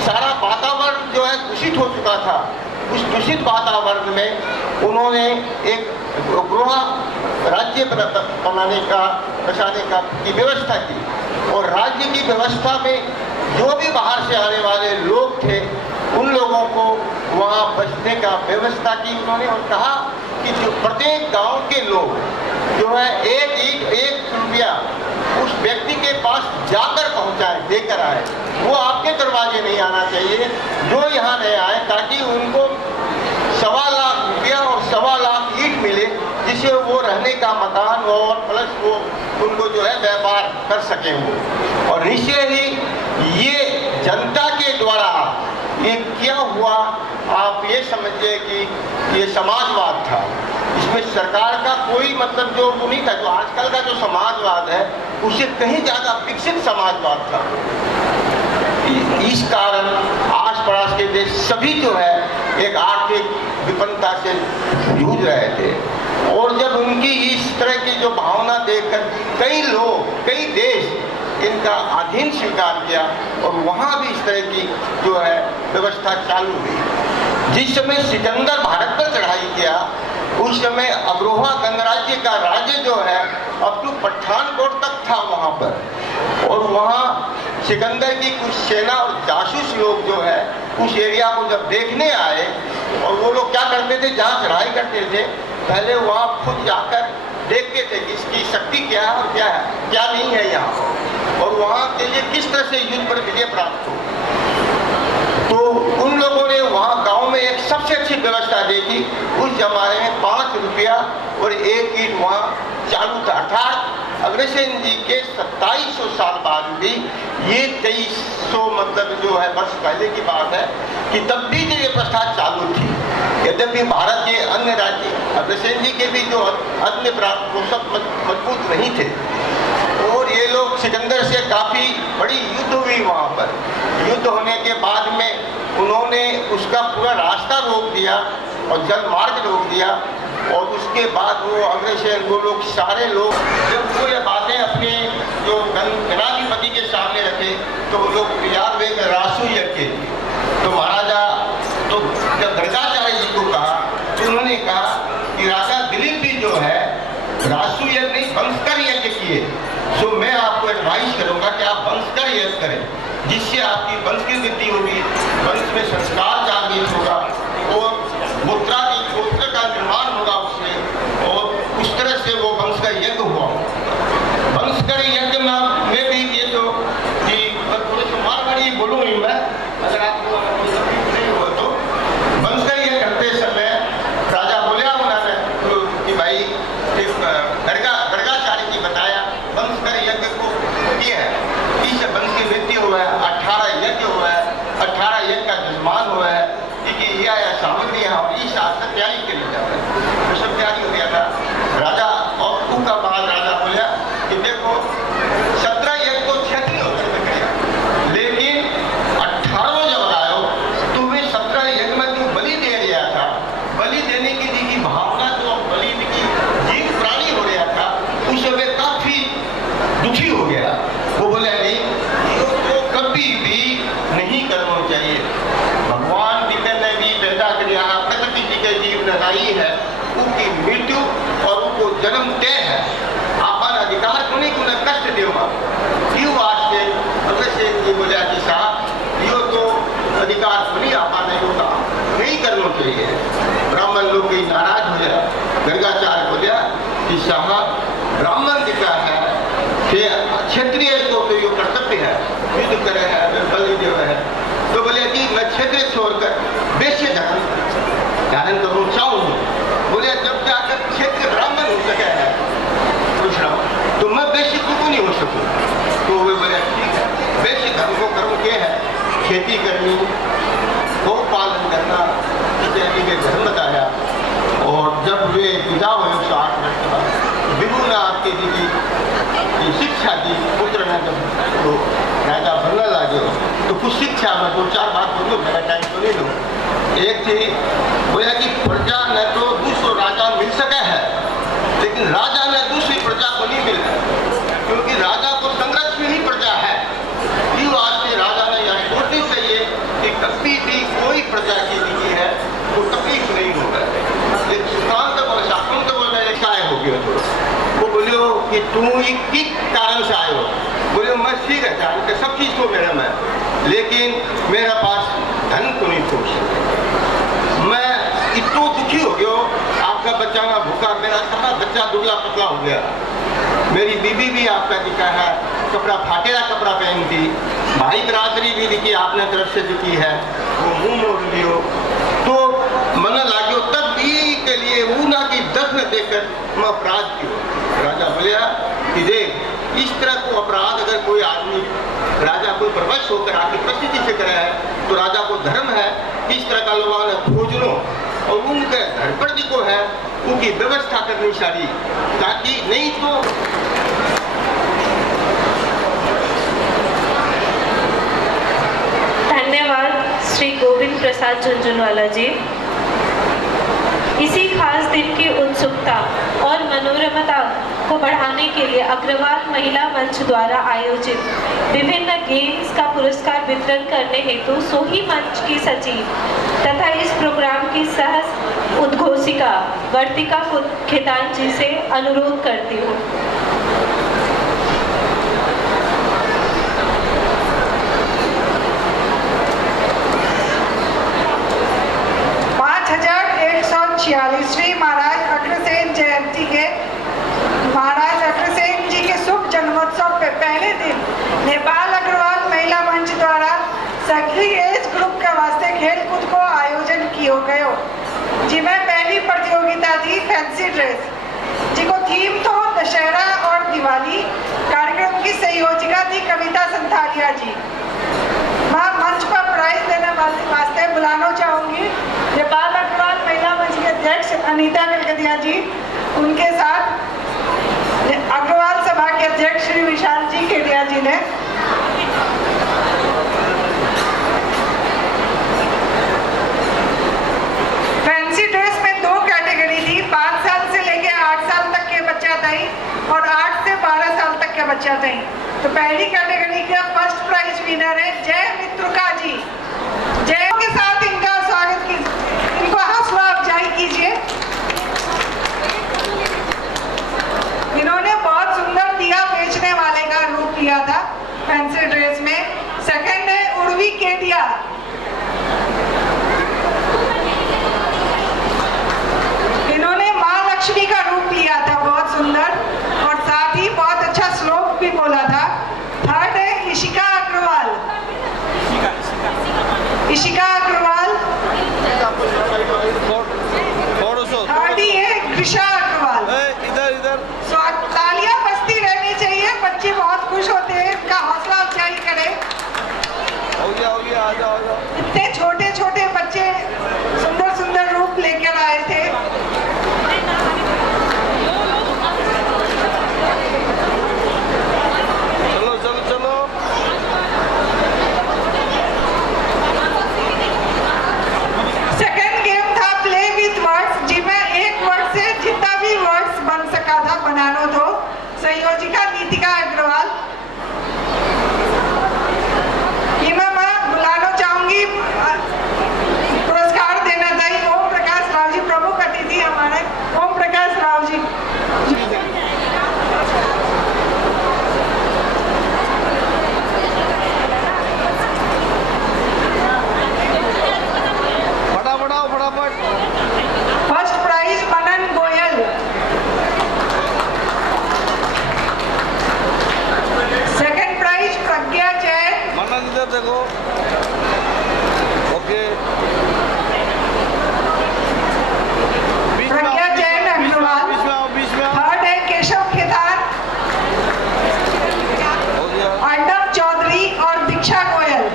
सारा वातावरण जो है दूषित हो चुका था। उस दूषित वातावरण में उन्होंने एक गृह राज्य बसाने की व्यवस्था की और राज्य की व्यवस्था में जो भी बाहर से आने वाले लोग थे उन लोगों को वहाँ बसने का व्यवस्था की उन्होंने और कहा कि जो प्रत्येक गांव के लोग जो है एक रुपया उस व्यक्ति के पास जाकर पहुंचाए, देकर आए। वो आपके दरवाजे नहीं आना चाहिए जो यहाँ नहीं आए, ताकि उनको 1.25 लाख रुपया और 1.25 लाख ईंट मिले, जिससे वो रहने का मकान और प्लस वो उनको जो है व्यापार कर सकें वो। और निश्चय ही ये जनता के द्वारा ये क्या हुआ, आप ये समझिए कि ये समाजवाद था। इसमें सरकार का कोई मतलब जो वो नहीं था। जो आजकल का जो समाजवाद है उससे कहीं ज़्यादा विकसित समाजवाद था। इस कारण आस पड़ोस के देश सभी जो है एक आर्थिक विपन्नता से जूझ रहे थे, और जब उनकी इस तरह की जो भावना देखकर कई लोग, कई देश इनका अधीन स्वीकार किया, और वहाँ भी इस तरह की जो है व्यवस्था चालू हुई। जिस समय सिकंदर भारत पर चढ़ाई किया, उस समय अग्रोहा गणराज्य का राज्य जो है अब तो पठानकोट तक था वहाँ पर, और वहाँ सिकंदर की कुछ सेना और जासूस लोग जो है उस एरिया को जब देखने आए, और वो लोग क्या करते थे, जहाँ चढ़ाई करते थे पहले वहाँ खुद जाकर देखते थे कि इसकी शक्ति क्या है और क्या नहीं है यहाँ, और वहाँ के लिए किस तरह से युद्ध पर विजय प्राप्त हो। तो उन लोगों ने वहाँ गांव में एक सबसे अच्छी व्यवस्था देखी। उस जमाने में 5 रुपया और 1 ईंट वहाँ चालू था। अर्थात अग्रसेन जी के 2700 साल बाद भी, ये 2300 मतलब जो है वर्ष पहले की बात है, कि तब भी जो ये प्रथा चालू थी। यद्यपि भारत के अन्य राज्य अग्रसेन जी के भी जो अन्य प्राप्त वो सब मजबूत नहीं थे, और ये लोग सिकंदर से काफ़ी बड़ी युद्ध हुई वहाँ पर। युद्ध होने के बाद में उन्होंने उसका पूरा रास्ता रोक दिया और जल मार्ग रोक दिया, और उसके बाद वो अग्रसेन वो लोग सारे लोग जब वो ये बातें अपने जो गणाधिपति के सामने रखे, तो वो लोग तैयार हुए रासु यज्ञ के लिए। तो महाराजा तो जब गर्गाचार्य जी को कहा, तो उन्होंने कहा कि राजा दिलीप भी जो है रासु यज्ञ नहीं वंशकर यज्ञ किए, सो मैं आपको एडवाइस करूंगा कि आप वंशकर यज्ञ करें, जिससे आपकी वंश की वृद्धि होगी, वंश में संस्कार जागृत होगा, और गोत्र का निर्माण होगा उससे, और उस तरह से वो वंशकर यज्ञ हुआ। वंशकर यज्ञ में भी ये तो कि थोड़े से मारवाड़ी बोलूँ मैं, अगर आपको नहीं हुआ तो वंशकर यज्ञ करते समय राजा बोले उन्होंने कि भाई गर्गाचार्य जी बताया वंशकर यज्ञ को किया है, इस वंश की वृद्धि हुआ है, 18 यज्ञ हुआ है, 18 यज्ञ का जजमान हुआ है, कि यह सामग्री यहाँ इस आस्था तैयारी के लिए जाता है। वो सब तैयारी हो गया था। राजा और का बाद राजा बोला कि देखो 17 यज्ञ तो क्षत्रिय होकर के किया, लेकिन 18 जब आयो तो वे 17 यज्ञ में जो बलि दे रहा था, बलि देने की जी की भावना जो बलि की जीव प्राणी हो रहा था, उस वे काफी दुखी हो गया। वो बोले नहीं, तो कभी भी नहीं करना चाहिए। भगवान ने भी पैदा कर दिया, प्रकृति जी के जीव लगाई है, उनकी मृत्यु और उनको जन्म तय है। आपन अधिकार को नहीं उन्हें कष्ट देगा, क्यों वास्ते अग्रसेन जी बोले कि साहब यो तो अधिकार को नहीं आपा नहीं होता, नहीं करना चाहिए। ब्राह्मण लोग कहीं नाराज हो जाए। गर्गाचार्य बोलिया कि साहब ब्राह्मण दिखा है कि क्षत्रिय को तो यो कर्तव्य है, युद्ध करे है, बलि देव है। तो बोले कि मैं क्षेत्र छोड़कर वैश्य धारण करूँ चाहूँ। बोले जब जाकर क्षेत्र ब्राह्मण हो सके है पूछ रहा हूँ, तो मैं वैश्य क्यों नहीं हो सकूँ। तो वे बोले ठीक है, वैश्य धर्म को कर्म क्या है, खेती करनी, गौ पालन करना, इत्यादि के धर्म बताया। और जब वे विदा हुए 8 वर्ष के बाद, विभु ने आपके जी की शिक्षा दी, पुत्र ने जब राजा बनने लगे तो कुछ शिक्षा में 2-4 बात बोलो, मेरा टाइम तो नहीं लो। एक थी बोला कि प्रजा न तो दूसरो राजा मिल सके है, लेकिन राजा ने दूसरी प्रजा को नहीं मिल, क्योंकि राजा को संरक्षण ही प्रजा है। ये आज से राजा ने यह सोचनी चाहिए कि कभी भी कोई प्रजा की नीति है तो तकलीफ नहीं होगा। लेकिन सुल्तान तो बोला, शासन तो बोला काय हो गया। वो बोलियो कि तुम किस कारण से आए हो। बोले मैं ठीक है जान के सब चीज़ को मेरा मैं, लेकिन मेरा पास धन को नहीं पहुँच, मैं इतना दुखी हो गया। आपका बच्चा ना भूखा, मेरा सारा बच्चा दुबला पतला हो गया। मेरी बीबी भी आपका दिखा है, कपड़ा फाटेला कपड़ा पहनती, भाई बरादरी भी दिखी आपने तरफ से दिखी है, वो मुंह मोड़ लियो तो मन लाग्यो तब भी के लिए वो ना की दफन देकर मैं अपराध किया। राजा बोलिया कि देख इस तरह को अपराध अगर कोई आदमी राजा कोई प्रवश होकर आके प्रसिद्धि से करे है तो राजा को धर्म है कि इस तरह का लोगों ने खोज लो और उनके घर पर भी को है उनकी व्यवस्था करनी चाहिए, ताकि नहीं तो धन्यवाद श्री गोविंद प्रसाद झुंझुनवाला जी। इसी खास दिन की उत्सुकता और मनोरमता को बढ़ाने के लिए अग्रवाल महिला मंच द्वारा आयोजित विभिन्न गेम्स का पुरस्कार वितरण करने हेतु सोही मंच की सचिव तथा इस प्रोग्राम की सह उद्घोषिका वर्तिका खेतान जी से अनुरोध करती हूँ। महाराज अग्रसेन जयंती के महाराज अग्रसेन जी के शुभ जन्मोत्सव के पहले दिन नेपाल अग्रवाल महिला मंच द्वारा सभी एज ग्रुप के वास्ते खेल कूद को आयोजन किया गयो, जिसमें पहली प्रतियोगिता थी फैंसी ड्रेस, जिको थीम तो दशहरा और दिवाली। कार्यक्रम की संयोजिका थी कविता संथालिया जी। मैं मंच पर प्राइज देने वास्ते बुलाना चाहूंगी नेपाल अग्रवाल महिला मंच के अध्यक्ष अनीता कलकतिया जी, उनके साथ अग्रवाल सभा के अध्यक्ष श्री विशाल जी केडिया जी ने। फैंसी ड्रेस में 2 कैटेगरी थी, 5 साल से लेके 8 साल तक के बच्चा थे और 8 से 12 साल तक के बच्चा थे। तो पहली कैटेगरी का फर्स्ट प्राइज विनर है जय मित्रुका जी। जय के साथ इनका स्वागत कीजिए, इनको हौसला अफजाई कीजिए। इन्होंने बहुत सुंदर दिया बेचने वाले का रूप लिया था फैंसी ड्रेस में। सेकंड है उर्वी केडिया। इन्होंने माँ लक्ष्मी का रूप लिया था बहुत सुंदर और साथ ही बहुत अच्छा श्लोक भी बोला था। थर्ड है इशिका अग्रवाल। इशिका अग्रवाल। थर्ड ही है कृषा अग्रवाल। इधर तालियां बजती रहनी चाहिए, बच्चे बहुत खुश होते हैं, इनका हौसला अफजाई करें। आ जाओ। इतने छोटे छोटे बच्चे सुंदर सुंदर रूप लेकर आए थे। चलो। सेकंड गेम था प्ले विथ वर्ड्स, जिसमें एक वर्ड से जितना भी वर्ड्स बन सका था बनाना तो। संयोजिका नीतिका अग्रवाल। मैं बुलाना चाहूंगी, पुरस्कार देना चाहिए ओम प्रकाश राव जी, प्रमुख अतिथि हमारे ओम प्रकाश राव जी। फटाफट। फर्स्ट प्राइज मनन गोयल। सेकंड प्राइज प्रज्ञा जैन। मनन इधर देखो। ओके। प्रज्ञा जैन अग्रवाल। बीच में। थर्ड है केशव खेतान, हो गया। अर्णव चौधरी और दीक्षा गोयल।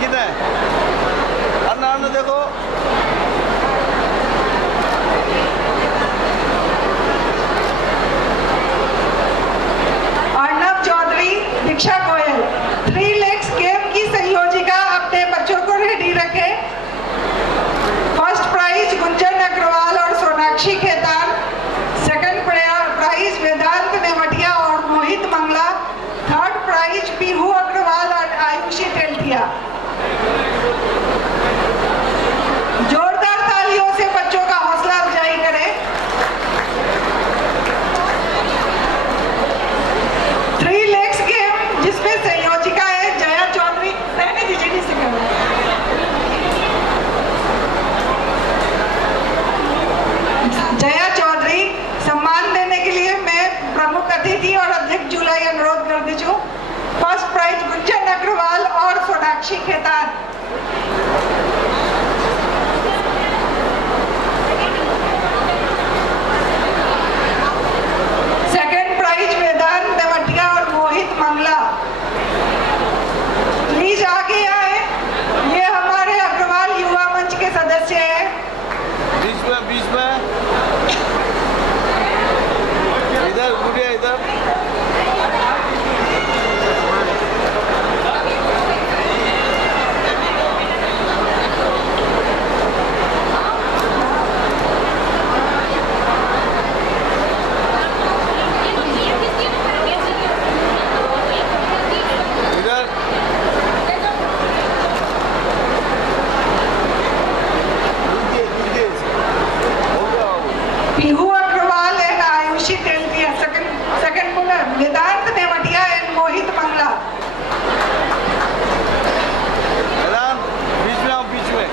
किधर अन्ना देखो। साक्षी खेतान। सेकंड प्राइज वेदांत तेवटिया और मोहित मंगला। प्लीज आगे आए, ये हमारे अग्रवाल युवा मंच के सदस्य हैं। बीच में इधर गुड़िया इधर। पीहू अग्रवाल एंड आयुषी तेलपिया। सेकंड पुनर वेदांत तेवटिया एंड मोहित मंगला। बीच में आओ, बीच में।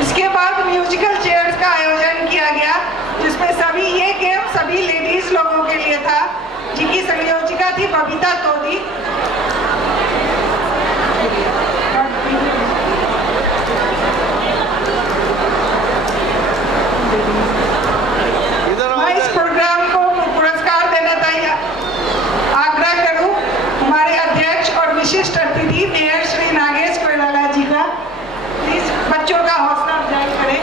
इसके बाद म्यूजिकल चेयर्स का आयोजन किया गया, जिसमें ये गेम सभी लेडीज लोगों के लिए था, जिनकी संयोजिका थी बबीता तोदी। मैं इस प्रोग्राम को पुरस्कार देना आग्रह करूं हमारे अध्यक्ष और विशिष्ट अतिथि मेयर श्री नागेश कोइराला जी का। प्लीज बच्चों का हौसला अफजाई करें।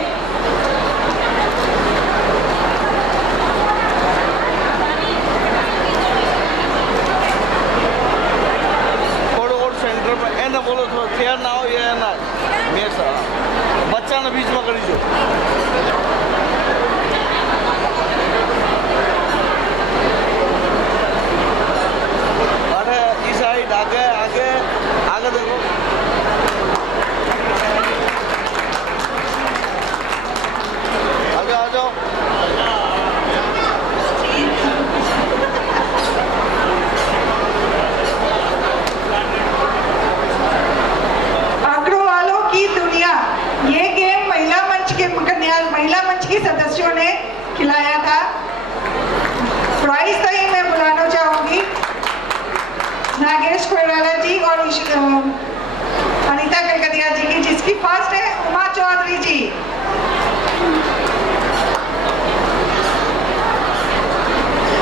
थोड़ा सेंटर में एना बोलो, थोड़ा चेयर ना हो, ये ना मेरे साथ बच्चा ना बीच में करी जो। अरे इस साइड आगे आगे आगे देखो। आगे आ जाओ। अग्रवालों की दुनिया, ये गेम महिला मंच की सदस्यों ने खिलाया था। प्राइज तक मैं बुलाना चाहूंगी नागेश कोइराला जी और अनीता कलकतिया जी की, जिसकी फर्स्ट है उमा चौधरी जी।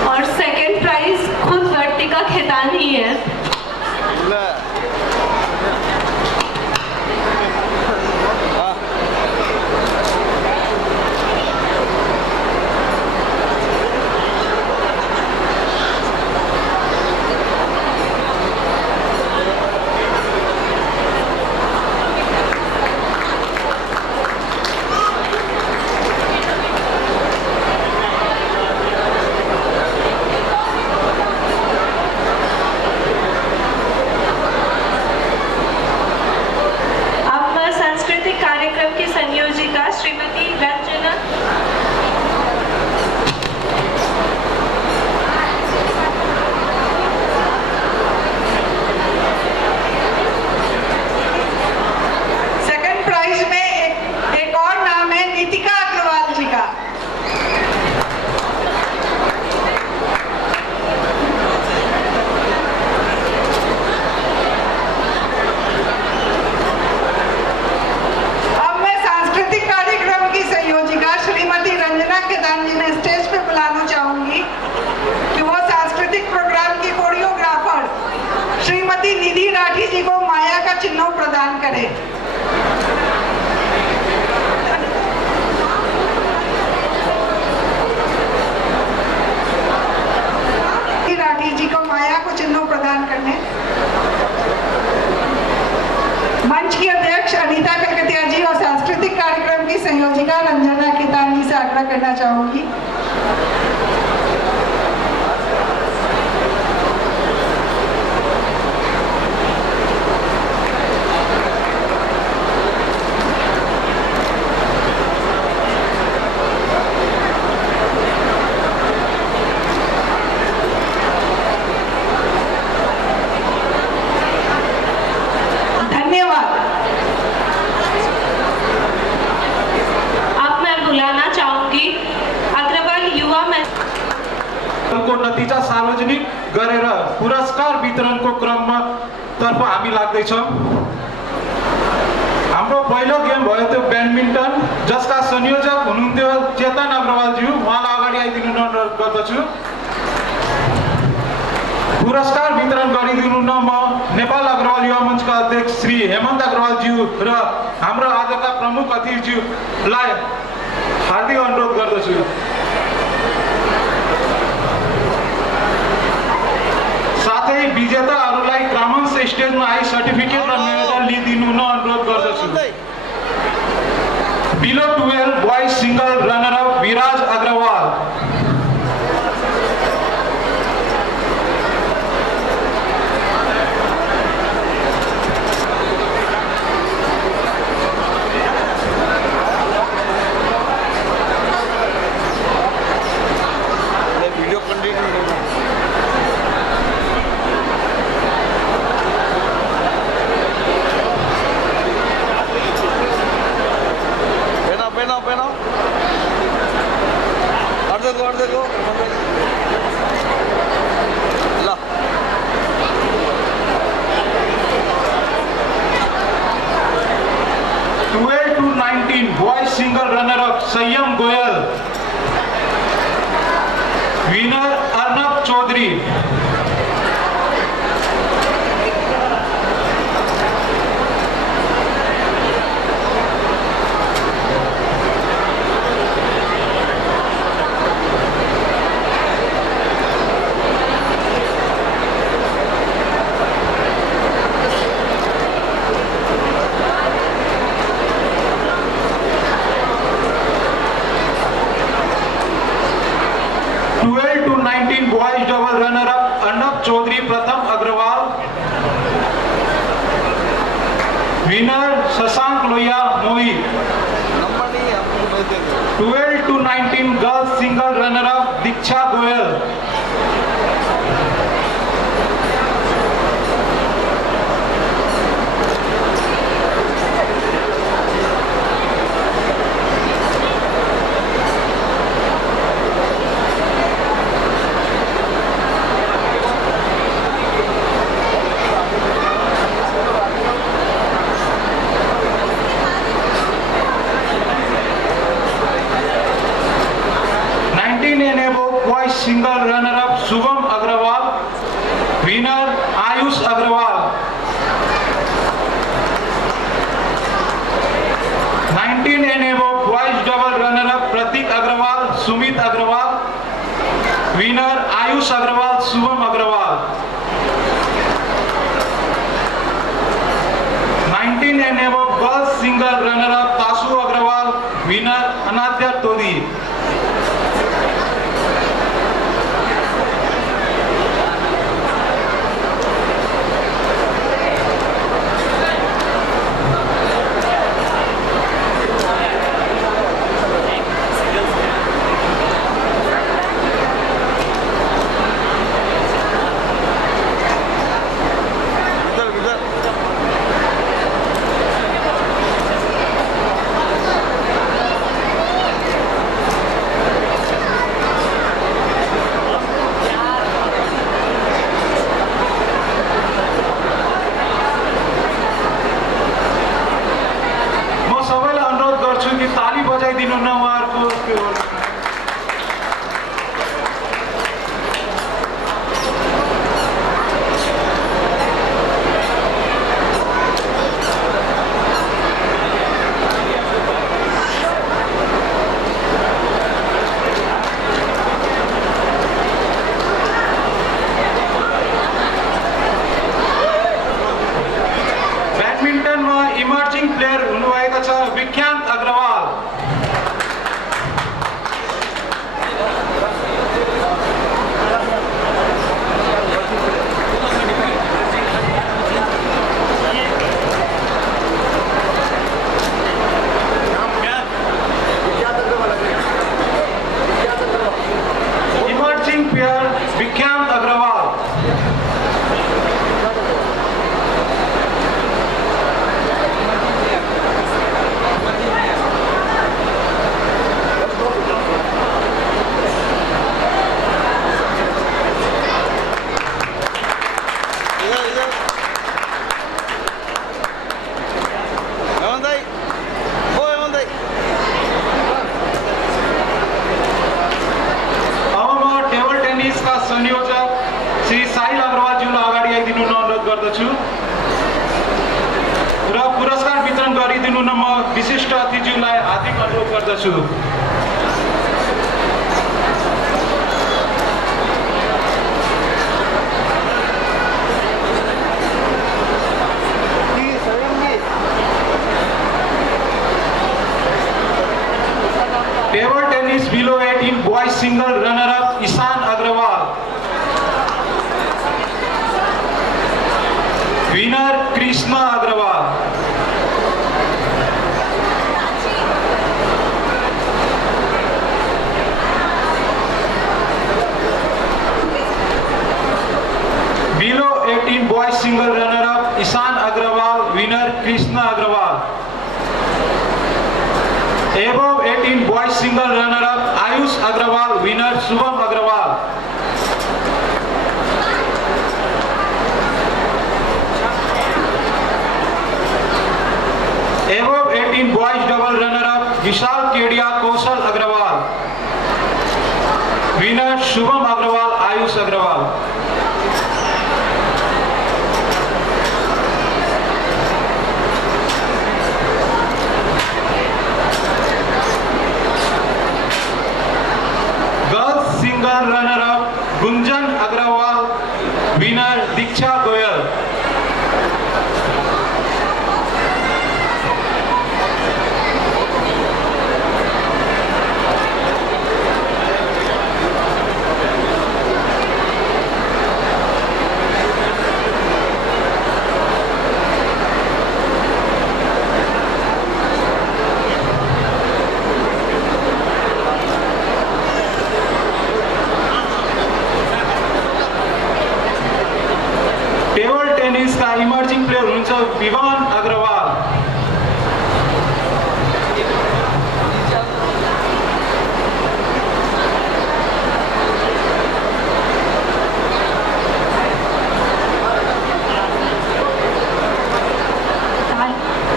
और सेकंड प्राइज खुद वर्तिका खेतान ही है। चिन्हों प्रदान करें। राठी जी को माया को चिन्हों प्रदान करने। मंच की अध्यक्ष अनीता कलकतिया जी और सांस्कृतिक कार्यक्रम की संयोजिका रंजना खेतान जी से आग्रह करना चाहूंगी। गरेर पुरस्कार वितरणको क्रममा तर्फ हामी लाग्दैछौँ। हाम्रो पहिलो गेम भयो त्यो ब्याडमिन्टन, जसका संयोजक हुनुहुन्थ्यो चेतन अग्रवालज्यू, उहाँलाई अगाडि आइदिनु अनुरोध गर्दछु। पुरस्कार वितरण गरिदिनु न म नेपाल अग्रवाल युवा मञ्चका अध्यक्ष श्री हेमन्त अग्रवालज्यू र हाम्रो आजका प्रमुख अतिथिज्यूलाई हार्दिक अनुरोध गर्दछु। साथै विजेताहरूलाई क्रमश स्टेजमा आई सर्टिफिकेट र मेडल लिइदिनु न अनुरोध गर्दछु। Below 12 boys single runner up Viraj Agarwal. Video continue पहनाओ और देखो ला 12 to 19 boys single runner up Sanyam Goyal. Winner Arnab Chaudhary. Boys double runner up Arnab Chaudhary Pratham Agarwal. Winner Shashank Lohia Mohit. Number नहीं है हमको नहीं देंगे। 12 to 19 girls single runner up Diksha Goyal. Single runner up Shubham Agarwal. Winner Ayush Agarwal. 19 and above boys double runner up Prateek Agarwal Sumit Agarwal. Winner Ayush Agarwal Shubham Agarwal. 19 and above girls single runner up Tasu Agarwal. Winner अनाद्या तोदी। दिनु न म विशिष्ट अतिथिज्यूलाई हार्दिक अनुरोध गर्दछु। Table tennis below 18 boys single runner up Ishan Agarwal, winner Krishna Agarwal. Below 18 boys single runner up Ishan Agarwal, winner Krishna Agarwal. Above 18 boys single runner up Ayush Agrawal, winner Shubham Agrawal. Above 18 boys double runner up Vishal Kedia, Kaushal Agrawal, winner Shubham Agrawal, Ayush Agrawal. Single runner-up Gunjan Agrawal, winner Diksha Goyal. Table tennis का emerging player हुनुहुन्छ विवान अग्रवाल।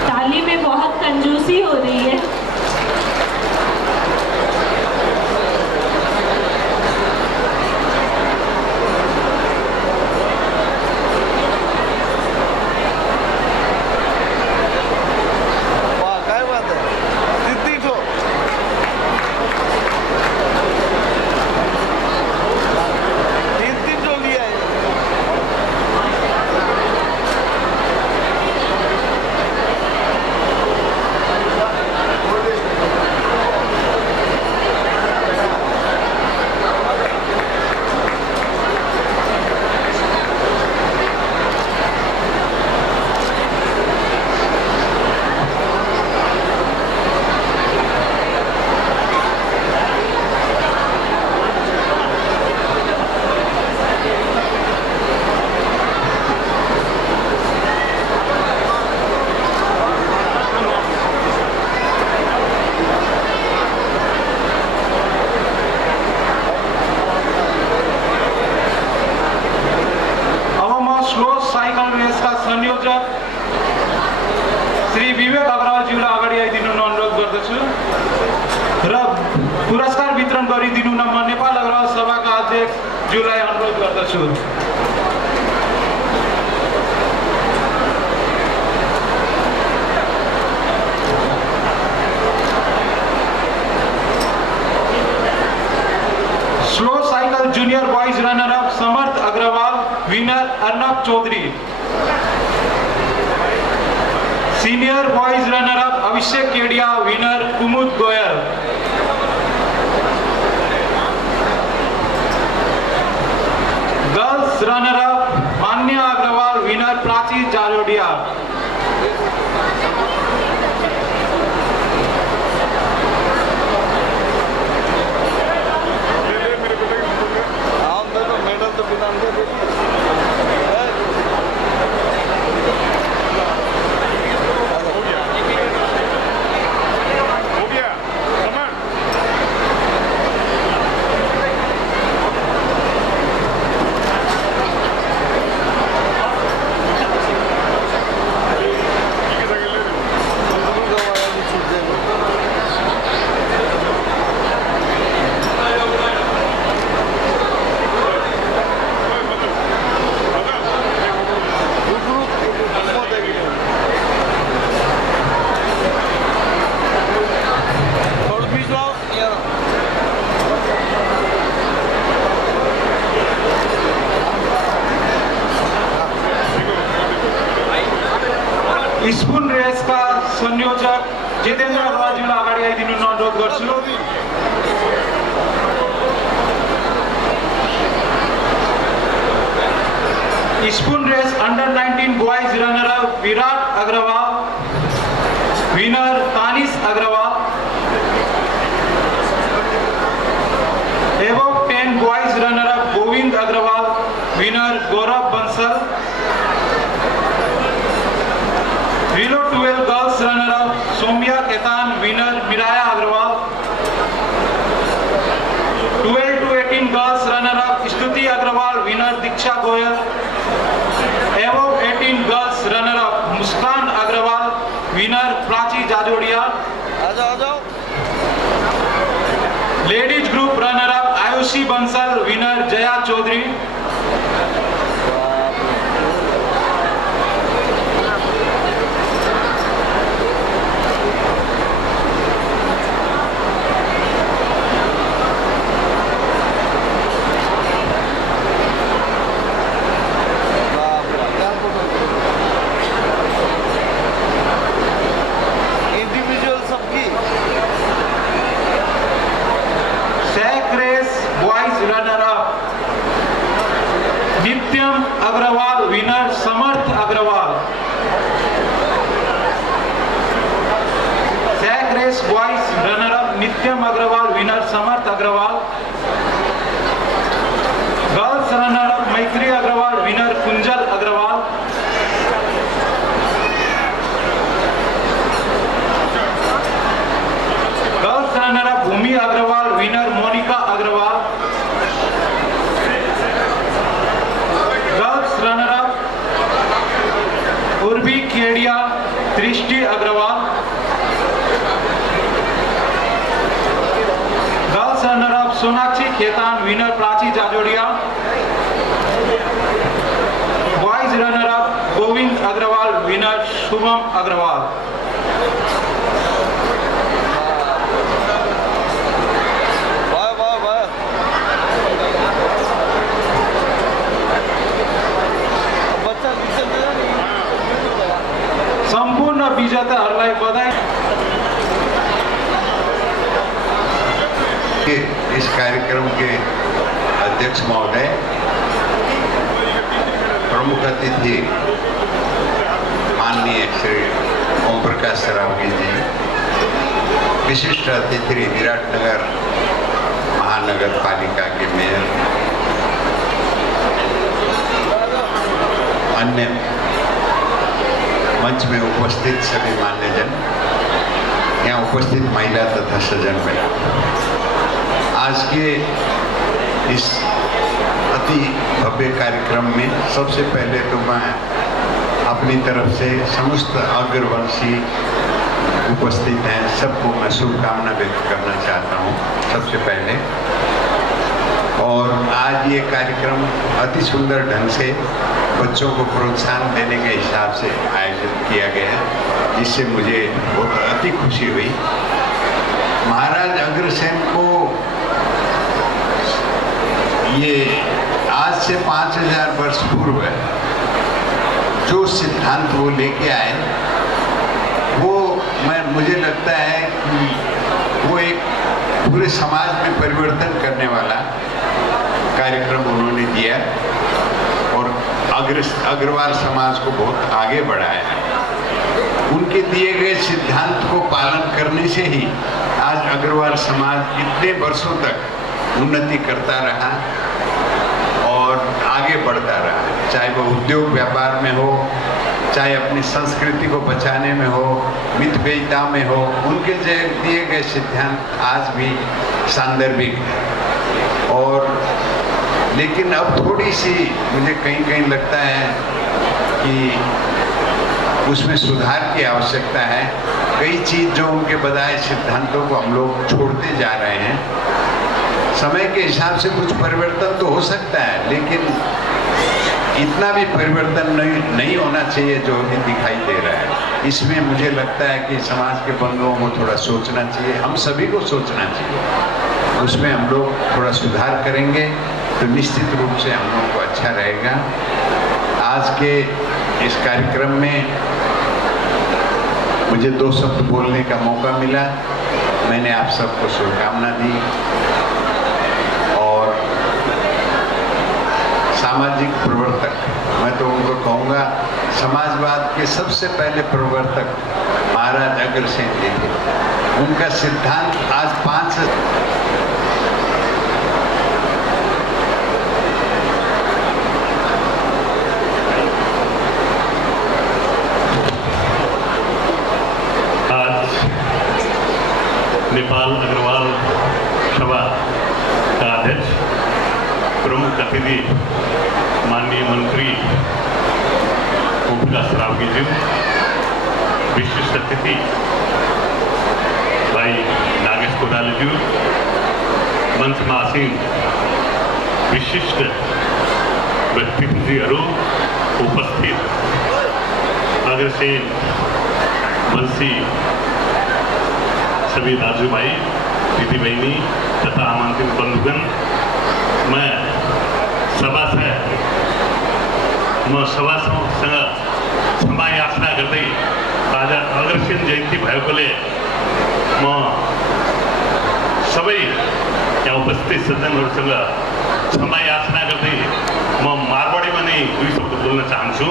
ताली में बहुत कंजूसी हो रही है। श्री विवेक अग्रवालज्यूलाई अगाडि आइदिनु अनुरोध गर्दछु र पुरस्कार वितरण गरिदिनु न म नेपाल अग्रवाल सभाका अध्यक्षज्यूलाई अनुरोध गर्दछु। Slow cycle junior boys runner up Samarth Agarwal, winner Arnab Chaudhary. Senior boys runner up Abhishek Kedia, winner Kumud Goyal. Girls runner up Manya Agarwal, winner Prachi Jalodia. Spoon रेसका संयोजक जितेन्द्र अग्रवालज्यूलाई अगाडि आइदिनु अनुरोध गर्छु। Spoon race under 19 boys runner up Virat Agarwal, winner Tanish Agarwal. एवं 10 boys runner up Govind Agarwal, winner Gaurav Bansal. रिलो 12 girls runner up Somya Khaitan, winner Miraya Agarwal. 12 to 18 girls runner up Stuti Agarwal, winner Diksha Goyal. एवं 18 girls runner up Muskan Agarwal, winner Prachi Jajodia. Ladies group runner up Ayushi Bansal, winner Jaya Chaudhary. Individual सबकी sack race boys runner up Nityam Agarwal, winner Samarth Agarwal. Sack race boys runner up Nityam Agarwal, winner Samarth Agarwal. Girls runner up Maitri Agarwal, winner Kunjal Agarwal. Girls runner up Bhumi Agarwal, winner Monika Agarwal. Girls runner up Urvi Kedia, Drishti Agarwal. Girls runner up Sonakshi Khetan, winner Prachi Jajodia. Boys runner up Govind Agarwal, winner Shubham Agarwal. संपूर्ण विजेताहरूलाई बधाई। इस कार्यक्रम के अध्यक्ष महोदय, प्रमुख अतिथि माननीय श्री ओम प्रकाश सरावगी जी, विशिष्ट अतिथि विराटनगर महानगर पालिका के मेयर, अन्य मंच में उपस्थित सभी मान्यजन, यहाँ उपस्थित महिला तथा सज्जन मिला। आज के इस अति भव्य कार्यक्रम में सबसे पहले तो मैं अपनी तरफ से समस्त अग्रवंशी उपस्थित हैं सबको मैं शुभकामना व्यक्त करना चाहता हूँ सबसे पहले। और आज ये कार्यक्रम अति सुंदर ढंग से बच्चों को प्रोत्साहन देने के हिसाब से आयोजित किया गया, जिससे मुझे बहुत अति खुशी हुई। महाराज अग्रसेन को ये आज से 5000 वर्ष पूर्व जो सिद्धांत वो लेके आए, वो मुझे लगता है कि वो एक पूरे समाज में परिवर्तन करने वाला कार्यक्रम उन्होंने दिया और अग्रवाल समाज को बहुत आगे बढ़ाया। उनके दिए गए सिद्धांत को पालन करने से ही आज अग्रवाल समाज इतने वर्षों तक उन्नति करता रहा और आगे बढ़ता रहा, चाहे वो उद्योग व्यापार में हो, चाहे अपनी संस्कृति को बचाने में हो, मितव्ययिता में हो, उनके दिए गए सिद्धांत आज भी सांदर्भिक है। और लेकिन अब थोड़ी सी मुझे कहीं कहीं लगता है कि उसमें सुधार की आवश्यकता है। कई चीज़ जो उनके बताए सिद्धांतों को हम लोग छोड़ते जा रहे हैं। समय के हिसाब से कुछ परिवर्तन तो हो सकता है, लेकिन इतना भी परिवर्तन नहीं होना चाहिए जो अभी दिखाई दे रहा है। इसमें मुझे लगता है कि समाज के बंधुओं को थोड़ा सोचना चाहिए, हम सभी को सोचना चाहिए। उसमें हम लोग थोड़ा सुधार करेंगे तो निश्चित रूप से हम लोगों को अच्छा रहेगा। आज के इस कार्यक्रम में मुझे 2 शब्द बोलने का मौका मिला। मैंने आप सबको शुभकामना दी और सामाजिक प्रवर्तक, मैं तो उनको कहूँगा समाजवाद के सबसे पहले प्रवर्तक महाराज अग्रसेन जी थे। उनका सिद्धांत आज 5 नेपाल अग्रवाल सभा का अध्यक्ष, प्रमुख अतिथि माननीय मंत्री ओमप्रकाश रावगी जी, विशिष्ट अतिथि भाई नागेश कोडाले जी, मंचमा आसीन विशिष्ट व्यक्तित्वहरू, उपस्थित अग्रसेन वंशी सभी दाजुभाई, दीदी बहनी तथा आमंत्रित बंधुगण, मैं सभासँग क्षमा याचना गर्दै आज अग्रसेन जयन्ती भएकोले म सबै यहाँ उपस्थित सज्जनहरूसँग क्षमा याचना गर्दै म मारवाडीमा नै 2 शब्द बोल्न चाहन्छु।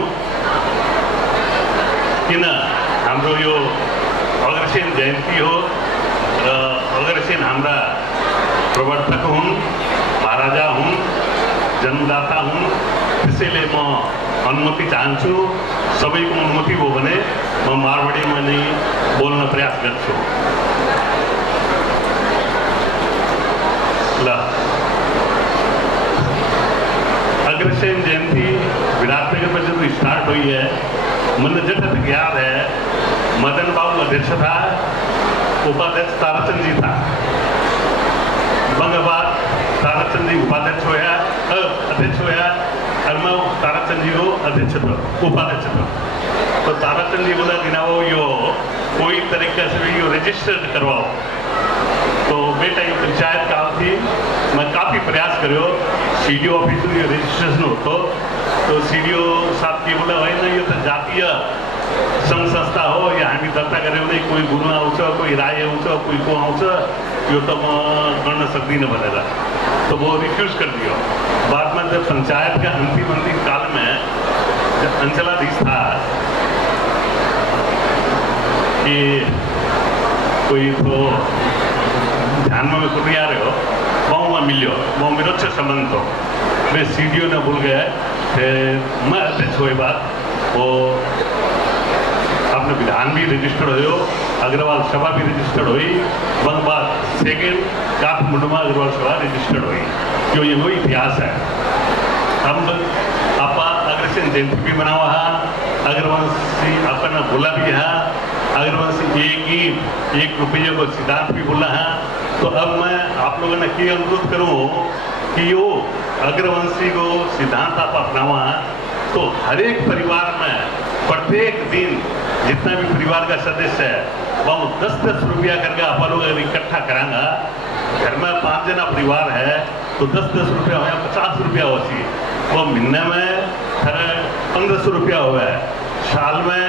किन हाम्रो यो अग्रसेन जयन्ती हो र अग्रसेन हाम्रा प्रवर्तक हुन्, महाराजा हुन्, जन्मदाता हुन्। त्यसैले म अनुमति चाहन्छु, सबैको अनुमति हो भने म मारवाडीमा नै बोल्न प्रयास गर्छु। ल, अग्रसेन जयंती विराटनगर में जब स्टार्ट हुई है, मुझे जहाँ तक याद है मदन बाबू अध्यक्ष था, उपाध्यक्ष ताराचंद जी था। बंगबाद ताराचंद जी उपाध्यक्ष होया, अध्यक्ष होया और मैं ताराचंद जी को अध्यक्ष था, उपाध्यक्ष था। तो ताराचंद जी बोला कि ना वो यो कोई तरीके से भी यो रजिस्टर्ड करवाओ। तो बेटा ये पंचायत काल थी, मैं काफ़ी प्रयास करो सीडीओ ऑफिस में रजिस्ट्रेशन होतो। तो सीडीओ साहब के बोला होइन यो त जातीय संघ संस्था हो, या हामी दर्ता गऱ्यौँ नै कोही गुरु आउँछ, कोही राई आउँछ, कोही को आउँछ, यो त म गर्न सक्दिनँ भनेर। तो वो रिफ्यूज कर दिया। बाद में जब पंचायत का अंतिम काल में जब अंचलाधीश था कि कोई तो ध्यान में कुछ आ रहे हो, वहाँ मिलियो, वो मेरे अच्छे संबंध तो मैं सीडीओ ने बोल गया मैं अध्यक्ष हुए बाद वो अपने विधान भी रजिस्टर्ड हो, अग्रवाल सभा भी रजिस्टर्ड हुई, वन बाद सेकेंड काठमांडू में अग्रवाल सभा रजिस्टर्ड हुई। जो ये वो इतिहास है। हम आप अग्रसेन जयंती भी मनावा है, अग्रवंशी अपना बोला भी है, अग्रवंशी एक रुपये को सिद्धांत भी बोला है। तो अब मैं आप लोगों ने ये अनुरोध करूँ कि यो अग्रवंशी को सिद्धांत आप अपनावा, तो हर एक परिवार में प्रत्येक दिन जितना भी परिवार का सदस्य है वो 10-10 रुपया करके आप लोग अगर इकट्ठा कराएंगा, घर में 5 जना परिवार है तो 10-10 रुपया हो, 50 रुपया होती, वो महीने में 1500 रुपया हुआ है, साल में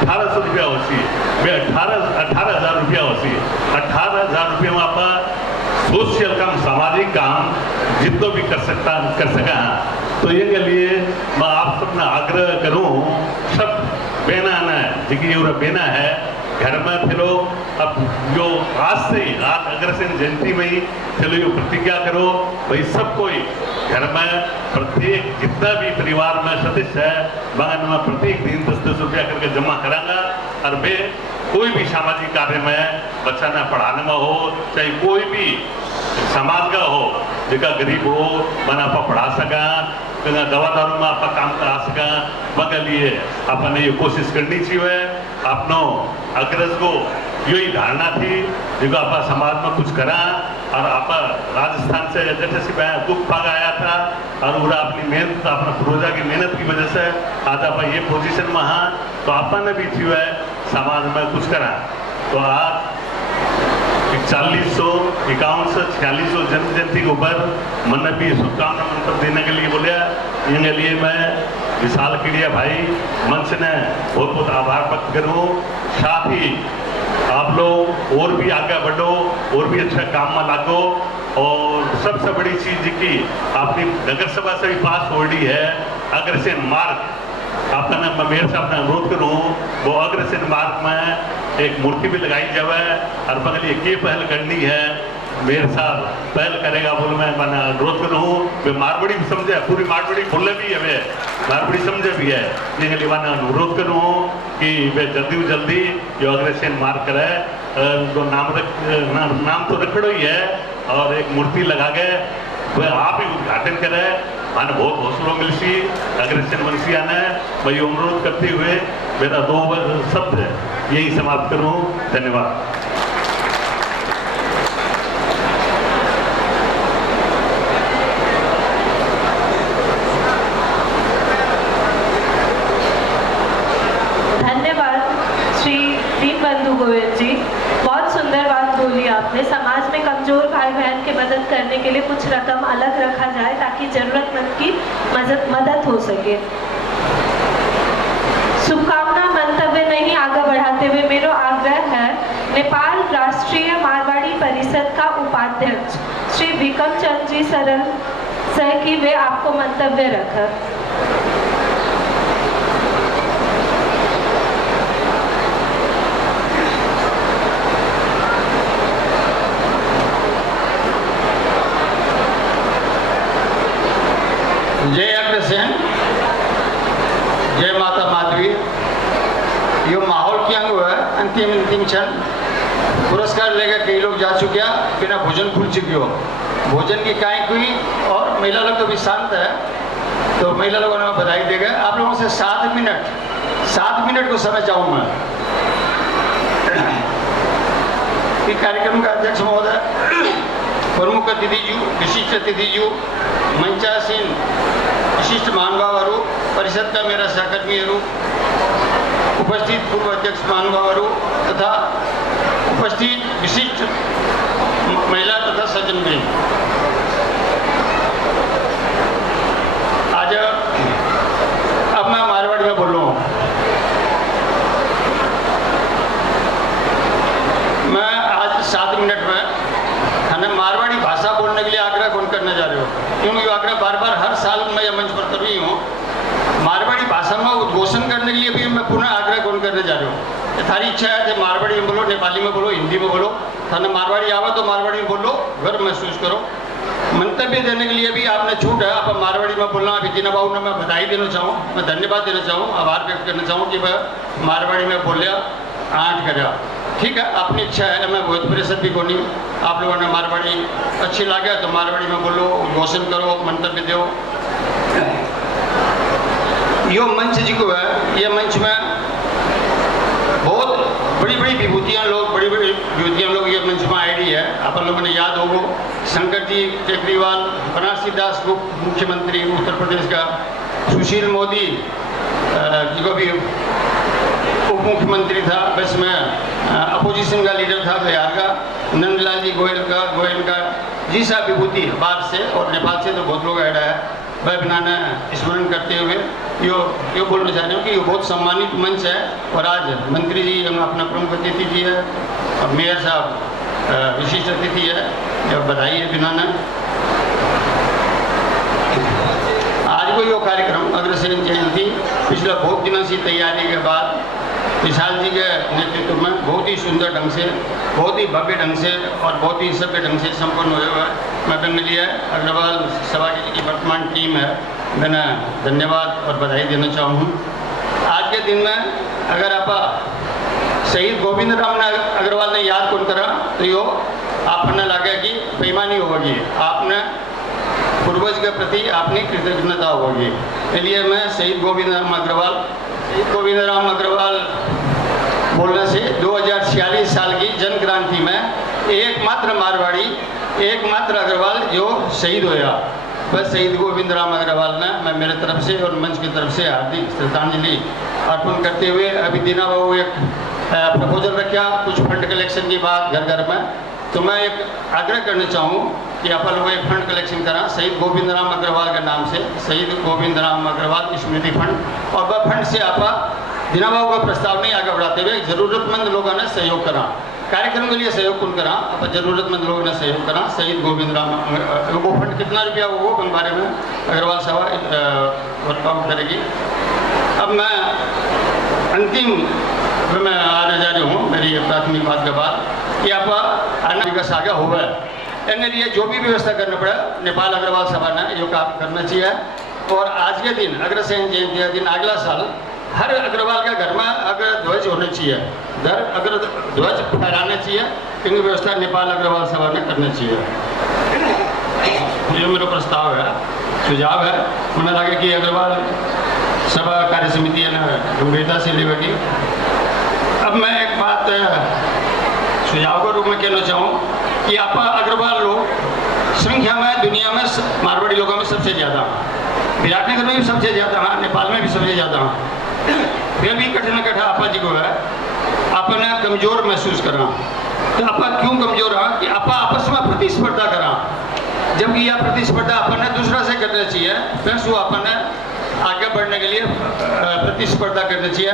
1800 रुपया होती, वे 18,000 रुपया होती। 18,000 रुपये में आप सोशल काम, सामाजिक काम जितना भी कर सका। तो ये के लिए मैं आप सबने आग्रह करूं, सब बेना है जिनकी ये बेना है घर में फिरो, अब जो आज से ही आज अग्रसेन जयंती में ही चलो ये प्रतिज्ञा करो भाई सब कोई घर में प्रत्येक जितना भी परिवार में सदस्य है वहाँ में प्रत्येक दिन 10-10 रुपया करके जमा करांगा। और वे कोई भी सामाजिक कार्य में बच्चा ने पढ़ाने में हो, चाहे कोई भी समाज का हो, जिसका गरीब हो मैंने आप पढ़ा सका, दवा दारू में आप काम करा सका, वह लिए अपने ये कोशिश करनी चाहिए। अपनों अग्रज को यही धारणा थी जो आप समाज में कुछ करा, और आप राजस्थान से जैसे से दुख भाग आया था और पूरा अपनी मेहनत, अपना पूर्वजा की मेहनत की वजह से आज आप ये पोजीशन में हाँ, तो आपने भी थी है समाज में कुछ करा। तो आज 4151 जन्म जयंती के ऊपर मैंने भी शुभकामना मंत्र देने के लिए बोलिया। इनके लिए मैं विशाल कीड़िया भाई मंच ने बहुत बहुत आभार व्यक्त करूँ। साथ ही आप लोग और भी आगे बढ़ो और भी अच्छा काम में लागो। और सबसे बड़ी चीज की आपकी नगर सभा से भी पास हो रही है अग्रसेन मार्ग। आपका नाम मेयर साहब ने अनुरोध करूँ वो अग्रसेन मार्ग में एक मूर्ति भी लगाई जाए और बगल ये पहल करनी है मेयर साहब पहल करेगा बोल मैं अनुरोध करूँ वे मारवाड़ी भी समझे पूरी मारवाड़ी बोले भी है वे मारवाड़ी समझे भी है ये लिए मैं अनुरोध करूँ कि वे जल्दी जल्दी जो अग्रसेन मार्ग करे तो नाम तो रखड़ो ही है और एक मूर्ति लगा के वह आप ही उद्घाटन करे। मैंने बहुत हौसलों मिल सी अग्रसेन मनसिया ने वही अनुरोध करते हुए मेरा 2 शब्द यही समाप्त करूँ। धन्यवाद। आपने समाज में कमजोर भाई बहन की मदद करने के लिए कुछ रकम अलग रखा जाए ताकि जरूरतमंद की मदद हो सके। शुभकामना मंतव्य नहीं आगे बढ़ाते हुए मेरा आग्रह है नेपाल राष्ट्रीय मारवाड़ी परिषद का उपाध्यक्ष श्री विक्रम चंद जी सरल से कि वे आपको मंतव्य रखें। जय अग्रसेन, जय माता माधवी। यो माहौल क्या हुआ है अंतिम क्षण पुरस्कार लेकर कई लोग जा चुके हैं बिना भोजन भूल चुकी हो। भोजन की काय हुई और महिला लोग तो भी शांत है तो महिला लोगों ने बधाई देगा। आप लोगों से 7 मिनट को समय चाहूँ मैं। कार्यक्रम का अध्यक्ष महोदय, प्रमुख अतिथिजू, विशिष्ट अतिथिजू, मंचासीन विशिष्ट महानुभावहरू, परिषद का मेरा सहकर्मीहरू, उपस्थित पूर्व अध्यक्ष महानुभावहरू तथा उपस्थित विशिष्ट महिला तथा सज्जनगण, आज अब मैं मारवाड़ी में बोल रहा हूँ। मैं आज 7 मिनट में हमें मारवाड़ी भाषा बोलने के लिए आग्रह कौन करने जा रहे हो, क्योंकि ये आग्रह बार बार हर साल मैं यह मंच पर कर रही हूँ। मारवाड़ी भाषा में उद्घोषण करने के लिए भी मैं पुनः आग्रह कौन करने जा रहे हो। थारी इच्छा है कि मारवाड़ी में बोलो, नेपाली में बोलो, हिंदी में बोलो। थाने मारवाड़ी आवा तो मारवाड़ी में बोलो, गर्व महसूस करो। मंतव्य देने के लिए भी आपने छूट है, आप मारवाड़ी में बोलना। अभी जीना बाबू ने मैं बधाई देना चाहूँ, मैं धन्यवाद देना चाहूँ, आभार व्यक्त करना चाहूँ कि वह मारवाड़ी में बोलिया, आठ करा। ठीक है, अपनी इच्छा है, मैं बहुत परिषद भी कोनी। आप लोगों ने मारवाड़ी अच्छी लगे तो मारवाड़ी में बोलो, उद्घोषण करो, मंतव्य दो। यो मंच जी को है, ये मंच में बहुत बड़ी बड़ी विभूतियाँ लोग, बड़ी बड़ी विभूतियाँ लोग ये मंच में आई है। आप लोगों ने याद होगो शंकर जी केजरीवाल, बनारसी दास मुख्यमंत्री उत्तर प्रदेश का, सुशील मोदी जी को भी उप मुख्यमंत्री था, बस में अपोजिशन का लीडर था बिहार का, नंदलाल जी गोयल का जी सा विभूति बाहर से और नेपाल से तो बहुत लोग ऐड है। वह बिना स्मरण करते हुए यो बोलना चाह रहे हूँ कि ये बहुत सम्मानित मंच है। और आज मंत्री जी अपना प्रमुख अतिथि जी है और मेयर साहब विशिष्ट अतिथि है, बधाई है बिना आज को यो कार्यक्रम अग्रसेन जयंती पिछले बहुत दिनों से तैयारी के बाद विशाल जी के नेतृत्व में बहुत ही सुंदर ढंग से, बहुत ही भव्य ढंग से और बहुत ही सभ्य ढंग से संपन्न हुए हुआ मैं मिली है। अग्रवाल सभा की वर्तमान टीम है, मैंने धन्यवाद और बधाई देना चाहूँ। आज के दिन में अगर आप शहीद गोविंद राम अग्रवाल ने याद कौन करा तो यो आपने लगे कि बेईमानी होगी, आपने पूर्वज के प्रति अपनी कृतज्ञता होगी। इसलिए मैं शहीद गोविंद राम अग्रवाल बोलने से 2046 साल की जन क्रांति में एकमात्र मारवाड़ी, एकमात्र अग्रवाल जो शहीद होया, बस शहीद गोविंद राम अग्रवाल ने मैं मेरे तरफ से और मंच की तरफ से हार्दिक श्रद्धांजलि अर्पण करते हुए अभी दीना बाबू एक प्रपोजल रखा कुछ फंड कलेक्शन की बात घर घर में, तो मैं एक आग्रह करना चाहूँ कि आप लोग एक फंड कलेक्शन करा शहीद गोविंद राम अग्रवाल के नाम से, शहीद गोविंद राम अग्रवाल स्मृति फंड, और वह फंड से आप दिनाबाबू का प्रस्ताव नहीं आगे बढ़ाते हुए जरूरतमंद लोगों ने सहयोग करा। कार्यक्रम के लिए सहयोग कौन करा, अब जरूरतमंद लोगों ने सहयोग करा। शहीद गोविंद राम वो फंड कितना रुपया वो उन बारे में अग्रवाल सभा वर्कआउट करेगी। अब मैं अंतिम में आने जा रही हूँ, मेरी प्राथमिक बात के बाद कि आप आना विकास आगे हुआ है, इनके लिए जो भी व्यवस्था करना पड़ा नेपाल अग्रवाल सभा ने यो काम करना चाहिए। और आज के दिन अग्रसेन जयंती के दिन अगला साल हर अग्रवाल के घर में अग्र ध्वज होना चाहिए, अग्र ध्वज फहराना चाहिए, इनकी व्यवस्था नेपाल अग्रवाल सभा ने करना चाहिए। ये मेरा प्रस्ताव है, सुझाव है। मुझे लगे कि अग्रवाल सभा कार्य समिति है ना गंभीरता से लेगी। अब मैं एक बात सुझाव के रूप में कहना चाहूँ कि आप अग्रवाल लोग संख्या में दुनिया में मारवाड़ी लोगों में सबसे ज़्यादा, विराटनगर में भी सबसे ज़्यादा, नेपाल में भी सबसे ज़्यादा, फिर भी कठिन कठा आपा जी को है आपने कमज़ोर महसूस करा। तो आपा क्यों कमज़ोर है कि आपा आपस में प्रतिस्पर्धा करा, जबकि यह प्रतिस्पर्धा अपने दूसरा से करना चाहिए, फिर वो अपने आगे बढ़ने के लिए प्रतिस्पर्धा करना चाहिए।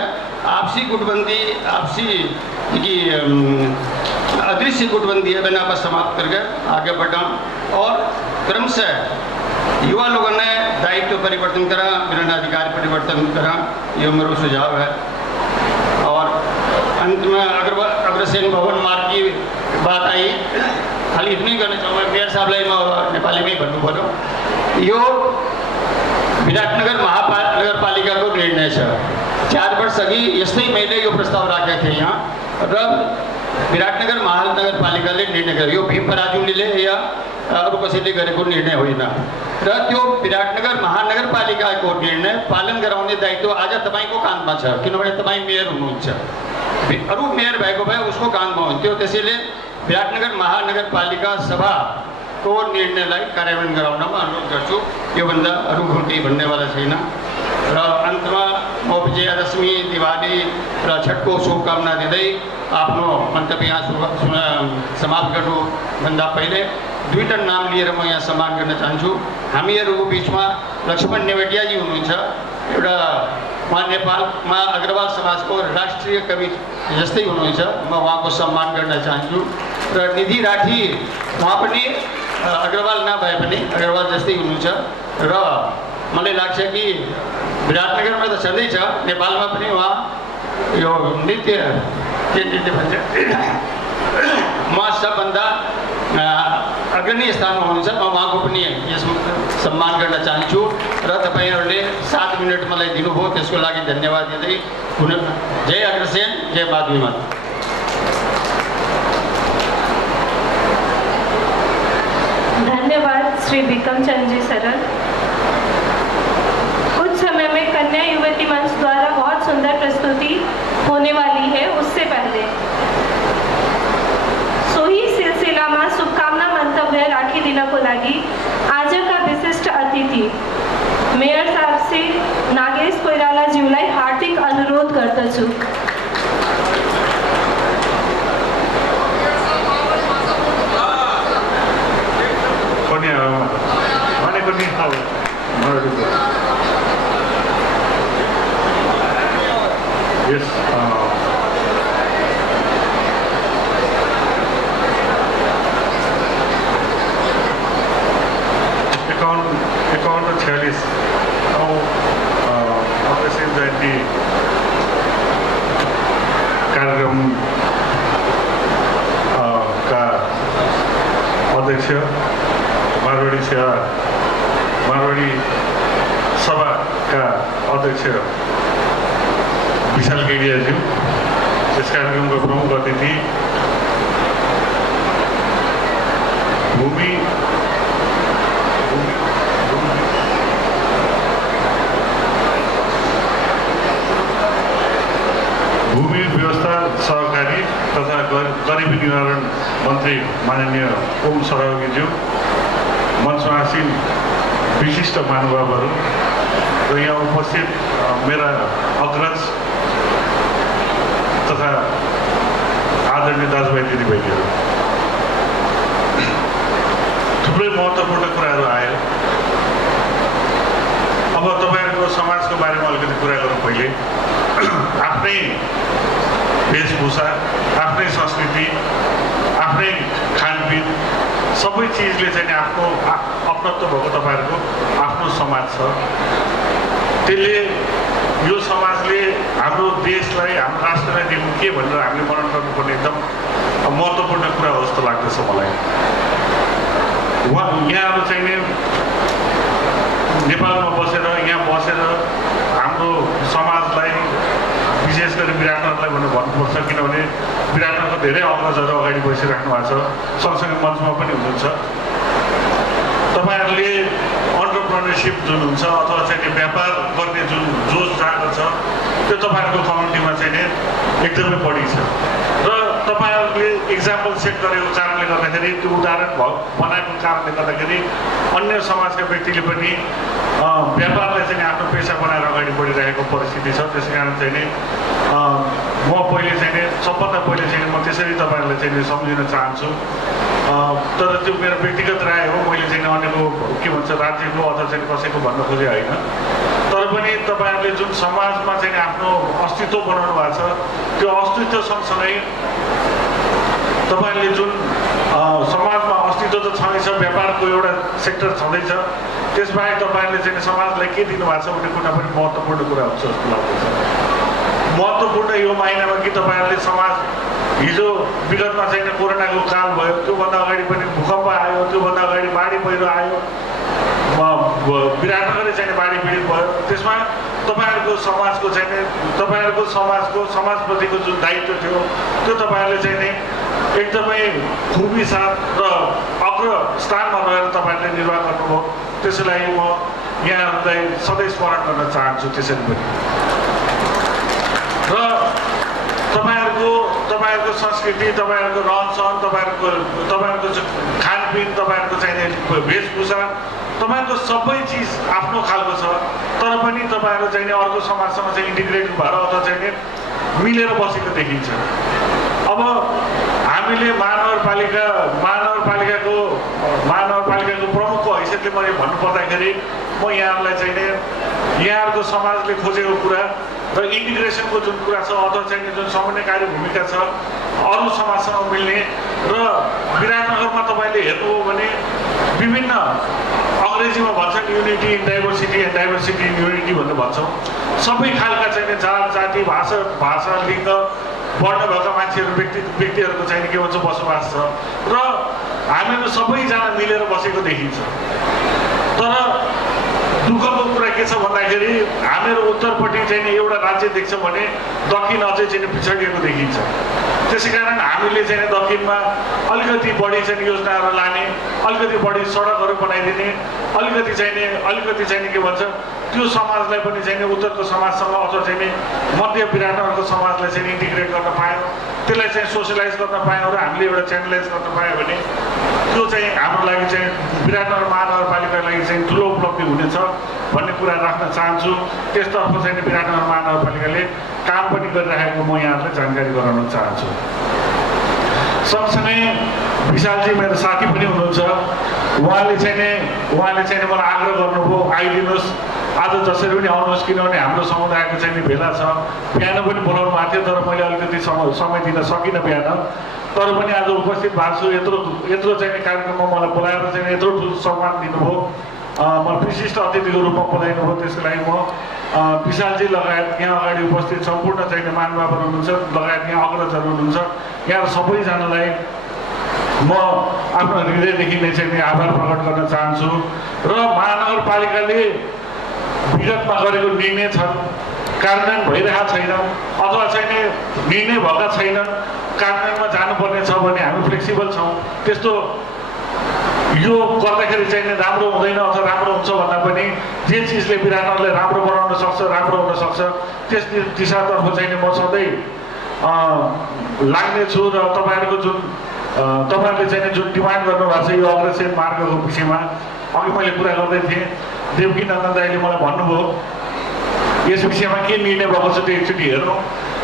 आपसी गुटबंदी, आपसी की अदृश्य गुटबंदी है बिना पर समाप्त करके आगे बढ़ा। और क्रमशः युवा लोगों ने दायित्व परिवर्तन करा, अधिकार परिवर्तन करा, ये मेरा सुझाव है। और अंत में अग्रसेन भवन मार्ग की बात आई, खाली इतनी करना चाहूँगा, मेयर साहब में नेपाली में ही भन्नु पर्यो, यो विराटनगर महानगर पालिका को निर्णय छ। 4 वर्ष अघि यस्तै मैले यो प्रस्ताव राखेको थिएँ यहाँ, र विराटनगर महानगर पालिकाले निर्णय गर्यो, भीम पराजुलीले या अरू कसैले गरेको निर्णय होइन। र त्यो विराटनगर महानगरपालिकाको निर्णय पालन गराउने दायित्व आज तपाईँको काँधमा छ, किनभने तपाईँ मेयर हुनुहुन्छ। अरू मेयर भएको भए उसको काँधमा हुन्थ्यो। त्यसैले विराटनगर महानगरपालिका सभाको निर्णयलाई कार्यान्वयन गराउनमा अनुरोध गर्छु। योभन्दा अरू केही भन्नेवाला छैन। र अन्तमा म विजयादशमी, दिवाली र छठको शुभकामना दिँदै आफ्नो मन्तव्य यहाँ समाप्त गर्नुभन्दा पहिले दुईटा नाम लिएर म यहाँ सम्मान गर्न चाहन्छु। हामीहरूको बिचमा लक्ष्मण नेवटियाजी हुनुहुन्छ, एउटा उहाँ नेपालमा अग्रवाल समाजको राष्ट्रिय कवि जस्तै हुनुहुन्छ, म उहाँको सम्मान गर्न चाहन्छु। र निधि राठी उहाँ पनि अग्रवाल नभए पनि अग्रवाल जस्तै हुनुहुन्छ। र मलाई लाग्छ कि विराटनगरमा त छँदैछ, नेपालमा पनि उहाँ यो नृत्य के नृत्य भन्छ उहाँ सबभन्दा अग्रणी स्थानमा हुनुहुन्छ। म उहाँको पनि यसमा सम्मान गर्न चाहन्छु। र तपाईँहरूले 7 मिनट मलाई दिनुभयो, त्यसको लागि धन्यवाद दिँदै जय अग्रसेन, जय माधवीमल। धन्यवाद श्री विक्रम चंद्र जी सरल। कुछ समय में कन्या युवती मंच द्वारा बहुत सुंदर प्रस्तुति होने वाली है। उससे पहले सोही सिलसिलामा शुभकामना मंतव्य राखी दिनको लागि आजका विशिष्ट अतिथि मेयर साहब से नागेश कोइराला ज्यूलाई हार्दिक अनुरोध गर्दछु। Yes. एकाउन्न 46 अग्रसेन जयन्ती कार्यक्रम का अध्यक्ष मारवाड़ी सभा का अध्यक्ष विशाल केडियाज्यू, इस कार्यक्रम का प्रमुख अतिथि भूमि व्यवस्था सहकारी तथा गरीबी निवारण मंत्री माननीय ओम सहयोगीज्यू, मंचमा आसीन विशिष्ट महानुभावहरू र यहाँ उपस्थित मेरा अग्रज तथा आदरणीय दाजुभाइ दिदीबहिनीहरू, थुप्रै महत्त्वपूर्ण कुराहरू आयो। अब तपाईँहरूको समाजको बारेमा अलिकति कुरा गरौँ। पहिले आफ्नै वेशभूषा, आफ्नै संस्कृति, आफ्नै खानपिन, सबै चिजले चाहिँ आफ्नो अपनत्व भएको तपाईँहरूको आफ्नो समाज छ। त्यसले यो समाजले हाम्रो देशलाई, हाम्रो राष्ट्रलाई दिनु के भनेर हामीले मनन गर्नुपर्ने एकदम महत्त्वपूर्ण कुरा हो जस्तो लाग्दछ मलाई। यहाँहरू चाहिँ नेपालमा बसेर हाम्रो समाजलाई, विशेष गरी विराटनगरलाई भनेर भन्नुपर्छ, किनभने विराटनगरको धेरै अग्रजहरू अगाडि बसिराख्नु भएको छ, सँगसँगै मञ्चमा पनि हुनुहुन्छ। तपाईँहरूले अन्टरप्रेन्योरसिप जुन हुन्छ अथवा चाहिँ व्यापार गर्ने जुन जोस जाँगर छ त्यो तपाईँहरूको कम्युनिटीमा चाहिँ एकदमै बढी छ। र तपाईँहरूले इक्जाम्पल सेट गरेको कारणले गर्दाखेरि, त्यो उदाहरण बनाएको कारणले गर्दाखेरि अन्य समाजका व्यक्तिले पनि व्यापारलाई चाहिँ आफ्नो पेसा बनाएर अगाडि बढिरहेको परिस्थिति छ। त्यस कारण चाहिँ म पहिले चाहिँ सबभन्दा पहिले चाहिँ म त्यसरी तपाईँहरूलाई चाहिँ सम्झिन चाहन्छु। तर त्यो मेरो व्यक्तिगत राय हो, मैले चाहिँ अन्यको के भन्छ राज्यको अथवा चाहिँ कसैको भन्न खोजे होइन। तर पनि तपाईँहरूले जुन समाजमा चाहिँ आफ्नो अस्तित्व बनाउनु भएको छ, त्यो अस्तित्व सँगसँगै तपाईँहरूले जुन समाजमा अस्तित्व त छँदैछ, व्यापारको एउटा सेक्टर छँदैछ, त्यसबाहेक तपाईँहरूले चाहिँ समाजलाई के दिनुभएको छ भन्ने कुरा पनि महत्त्वपूर्ण कुरा हुन्छ जस्तो लाग्दछ। महत्त्वपूर्ण यो महिनामा कि तपाईँहरूले समाज, हिजो विगतमा चाहिँ कोरोनाको काल भयो, त्योभन्दा अगाडि पनि भूकम्प आयो, त्योभन्दा अगाडि बाढी पहिरो आयो, विराटनगरै चाहिँ बाढी पीडित भयो। त्यसमा तपाईँहरूको समाजको चाहिँ समाजप्रतिको जुन दायित्व थियो त्यो तपाईँहरूले चाहिँ एकदमै खुबी साथ र अग्र स्थानमा रहेर तपाईँहरूले निर्वाह गर्नुभयो। त्यसैलाई म यहाँहरूलाई सधैँ स्मरण गर्न चाहन्छु। त्यसरी पनि र तपाईँहरूको संस्कृति, तपाईँहरूको रहनसहन, तपाईँहरूको खानपिन, तपाईँहरूको चाहिँ वेशभूषा, तपाईँहरूको सबै चिज आफ्नो खालको छ। तर पनि तपाईँहरू चाहिँ अर्को समाजसँग चाहिँ इन्टिग्रेट भएर अथवा चाहिँ मिलेर बसेको देखिन्छ। अब हामीले महानगरपालिकाको प्रमुखको हैसियतले मैले भन्नुपर्दाखेरि म यहाँहरूलाई चाहिँ यहाँहरूको समाजले खोजेको कुरा र इन्टिग्रेसनको जुन कुरा छ अथवा चाहिँ जुन समन्वयकारी भूमिका छ अरू समाजसँग मिल्ने, र विराटनगरमा तपाईँले हेर्नुभयो भने विभिन्न अङ्ग्रेजीमा भन्छन् unity in diversity end diversity in unity भनेर भन्छौँ। सबै खालका चाहिँ जात जाति भाषा लिङ्ग वर्ण भएका मान्छेहरू व्यक्तिहरूको चाहिँ के भन्छ बसोबास छ र हामीहरू सबैजना मिलेर बसेको देखिन्छ। तर दुःखको कुरा के छ भन्दाखेरि हामीहरू उत्तरपट्टि चाहिँ एउटा राज्य देख्छौँ भने दक्षिण अझै चाहिँ पिछडिएको देखिन्छ। त्यसै कारण हामीले चाहिँ दक्षिणमा अलिकति बढी चाहिँ योजनाहरू लाने, अलिकति बढी सडकहरू बनाइदिने, अलिकति चाहिँ के भन्छ त्यो समाजलाई पनि चाहिँ उत्तरको समाजसँग अथवा चाहिँ मध्य विराटनगरको समाजलाई चाहिँ इन्टिग्रेट गर्न पायौँ, त्यसलाई चाहिँ सोसियलाइज गर्न पायौँ र हामीले एउटा च्यानलाइज गर्न पायौँ भने त्यो चाहिँ हाम्रो लागि चाहिँ विराटनगर महानगरपालिकाको लागि चाहिँ ठुलो उपलब्धि हुनेछ भन्ने कुरा राख्न चाहन्छु। त्यसतर्फ चाहिँ विराटनगर महानगरपालिकाले काम पनि गरिरहेको म यहाँहरूलाई जानकारी गराउन चाहन्छु। सँगसँगै विशालजी मेरो साथी पनि हुनुहुन्छ, उहाँले चाहिँ मलाई आग्रह गर्नुभयो आइदिनुहोस्, आज जसरी पनि आउनुहोस्, किनभने हाम्रो समुदायको चाहिँ भेला छ। बिहान पनि बोलाउनु भएको थियो तर मैले अलिकति समय दिन सकिनँ बिहान, तर पनि आज उपस्थित भएको छु। यत्रो चाहिँ कार्यक्रममा मलाई बोलाएर चाहिँ यत्रो ठुलो सम्मान दिनुभयो, मलाई विशिष्ट अतिथिको रूपमा बोलाइनुभयो। त्यसको लागि म विशालजी लगायत यहाँ अगाडि उपस्थित सम्पूर्ण चाहिँ महानुभावहरू हुनुहुन्छ, लगायत यहाँ अग्रजहरू हुनुहुन्छ, यहाँ सबैजनालाई म आफ्नो हृदयदेखि नै चाहिँ आभार प्रकट गर्न चाहन्छु। र महानगरपालिकाले विगतमा गरेको निर्णय छन्, कार्यान्वयन भइरहेको छैन अथवा चाहिँ निर्णय भएका छैनन्, कार्यान्वयनमा जानुपर्ने छ भने हामी फ्लेक्सिबल छौँ। त्यस्तो यो गर्दाखेरि चाहिँ राम्रो हुँदैन अथवा राम्रो हुन्छ भन्दा पनि जे चिजले विराटनगरलाई राम्रो बनाउन सक्छ, राम्रो हुन सक्छ, त्यस दिशातर्फ चाहिँ म सधैँ लाग्नेछु। र तपाईँहरूले चाहिँ जुन डिमान्ड गर्नुभएको छ यो अग्रसेन मार्गको विषयमा अघि मैले कुरा गर्दै थिएँ, देवकी नन्दन दाईले मलाई भन्नुभयो यस विषयमा के निर्णय भएको छ त्यो एकचोटि हेर्नु,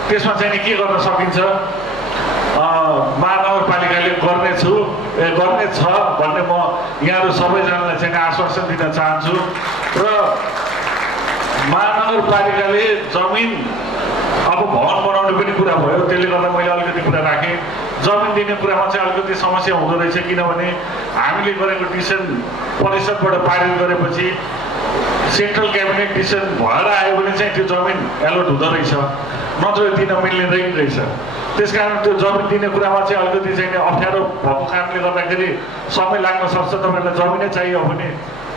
त्यसमा चाहिँ के गर्न सकिन्छ। महानगरपालिकाले गर्नेछ भन्ने म यहाँहरू सबैजनालाई चाहिँ आश्वासन दिन चाहन्छु। र महानगरपालिकाले जमिन अब भवन बनाउने पनि कुरा भयो, त्यसले गर्दा मैले अलिकति कुरा राखेँ। जमिन दिने कुरामा चाहिँ अलिकति समस्या हुँदो रहेछ, किनभने हामीले गरेको डिसिसन परिषदबाट पारित गरेपछि सेन्ट्रल क्याबिनेट डिसिसन भएर आयो भने चाहिँ त्यो जमिन एलोट हुँदो रहेछ, नत्र दिन मिल्ने रहेछ। त्यस कारण त्यो जमिन दिने कुरामा चाहिँ अलिकति चाहिँ अप्ठ्यारो भएको कारणले गर्दाखेरि समय लाग्न सक्छ। तपाईँहरूलाई जमिनै चाहियो भने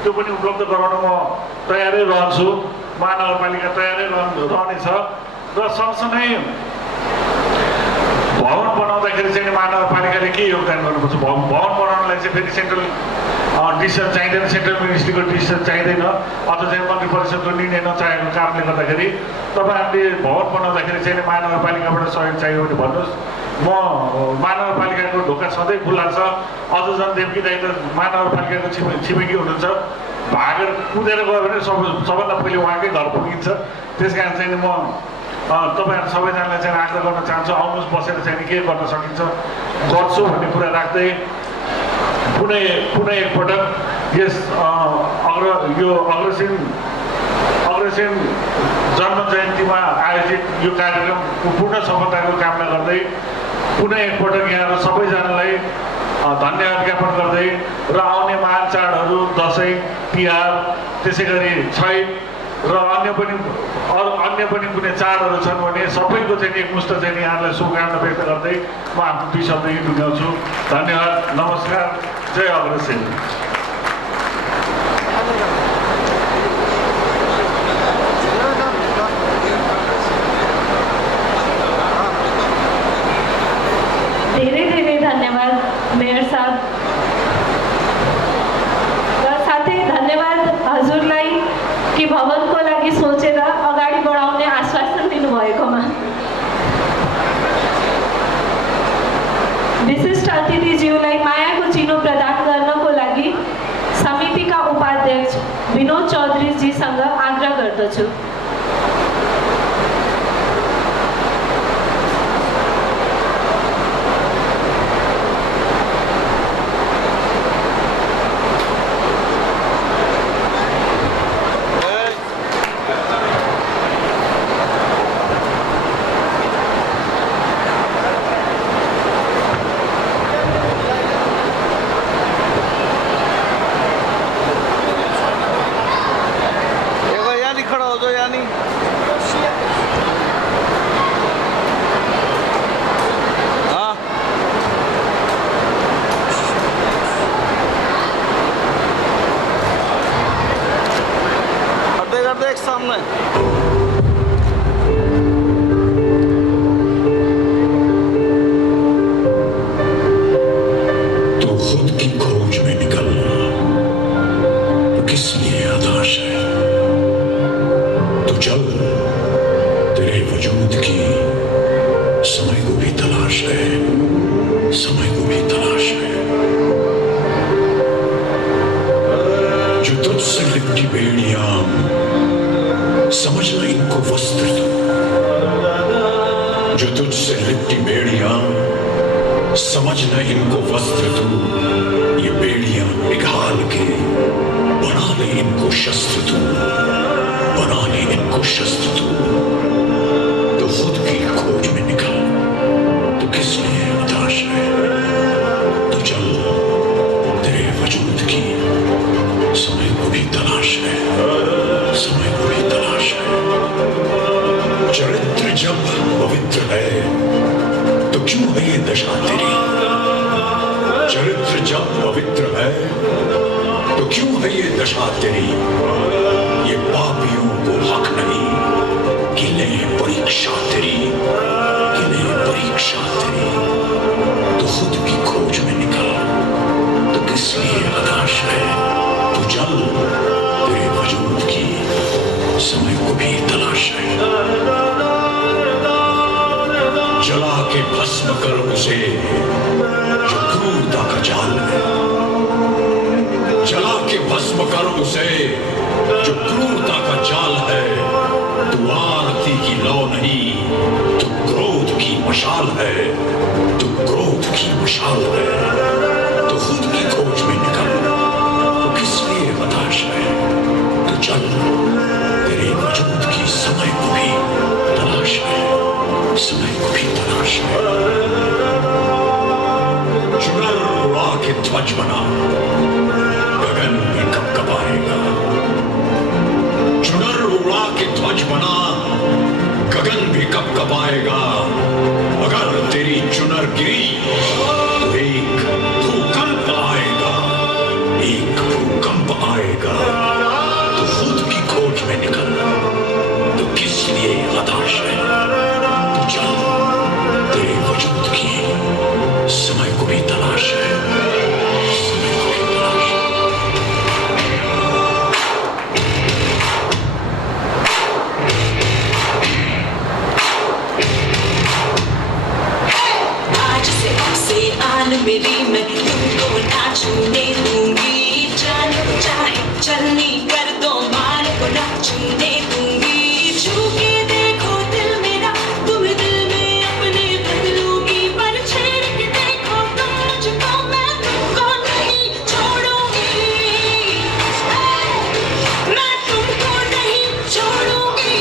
त्यो पनि उपलब्ध गराउन म तयारै रहन्छु, महानगरपालिका तयारै रहनेछ। र सँगसँगै भवन बनाउँदाखेरि चाहिँ महानगरपालिकाले के योगदान गर्नुपर्छ, भवन बनाउनलाई चाहिँ फेरि सेन्ट्रल डिसिसन चाहिँदैन, सेन्ट्रल मिनिस्ट्रीको डिसिसन चाहिँदैन, अथवा चाहिँ मन्त्री परिषदको निर्णय नचाहेको कारणले गर्दाखेरि तपाईँहरूले भवन बनाउँदाखेरि चाहिँ महानगरपालिकाबाट सहयोग चाहियो भने भन्नुहोस्। म महानगरपालिकाको ढोका सधैँ खुल्ला छ। अझ झन् देवकी दाइ त महानगरपालिकाको छिमेकी हुनुहुन्छ, भागेर कुदेर गयो भने सबभन्दा पहिले उहाँकै घर पुगिन्छ। त्यस कारण चाहिँ म तपाईँहरू सबैजनालाई चाहिँ आग्रह गर्न चाहन्छु, आउनुहोस्, बसेर चाहिँ के गर्न सकिन्छ गर्छु भन्ने कुरा राख्दै पुनः एकपटक यस यो अग्रसेन जन्म जयन्तीमा आयोजित यो कार्यक्रमको पूर्ण सफलताको कामना गर्दै पुनः एकपटक यहाँहरू सबैजनालाई धन्यवाद ज्ञापन गर्दै र आउने महान चाडहरू दसैँ तिहार त्यसै गरी छैठ र अन्य पनि कुनै चाडहरू छन् भने सबैको चाहिँ एकमुष्ट चाहिँ यहाँलाई शुभकामना व्यक्त गर्दै म आफ्नो 2 शब्द यही टुङ्ग्याउँछु। धन्यवाद, नमस्कार, जय अग्रसेन। धेरै धेरै धन्यवाद मेयर साहब, र साथै धन्यवाद हजुरलाई कि भवनको लागि सोचेर अगाडि बढाउने आश्वासन दिनुभएकोमा। विशिष्ट अतिथिज्यूलाई मायाको चिनो प्रदान गर्नको लागि समितिका उपाध्यक्ष विनोद चौधरीजीसँग आग्रह गर्दछु। समझना इनको वस्त्र तू, ये बेड़ियां निकाल के बना ले इनको शस्त्र तू, बना ले इनको शस्त्र तू। तो खुद की खोज में निकल, तो किस लिए हताश है? तो चल, तेरे वजूद की समय को भी तलाश है, समय को भी तलाश है। चरित्र जब पवित्र है तो क्यों है ये दशा तेरी? चरित्र जब पवित्र है तो क्यों है ये दशा तेरी? ये पापियों को हक नहीं कि ले परीक्षा तेरी, कि ले परीक्षा तेरी। तो खुद की खोज में निकल, तो किस लिए हताश है? तो चल, तेरे वजूद की समय को भी तलाश है। जला के भस्म कर उसे जो क्रूरता का जाल है, जला के भस्म कर उसे जो क्रूरता का जाल है। तू आरती की लौ नहीं, तू क्रोध की मशाल है। तलाश है। चुनर उड़ा के ध्वज बना, गगन में कपकपाएगा। चुनर उड़ा के ध्वज बना, गगन भी कपकपाएगा। अगर तेरी चुनर गिरी तो एक भूकंप आएगा, एक भूकंप आएगा। तो खुद की खोज में निकल, तो किस लिए हताश है? तो चल, तेरे वजूद की समय को भी तलाश है, समय को भी तलाश है। आज से अब से आन मेरी मैं तुमको ना छूने दूंगी। जानो चाहे चलनी कर दो मार को ना छूने दूंगी। छू के देखो दिल मेरा, तुम दिल में अपने बदलूंगी। पर छेड़ के देखो तुम मुझको, मैं तुमको नहीं छोड़ूंगी। मैं तुमको नहीं छोड़ूंगी।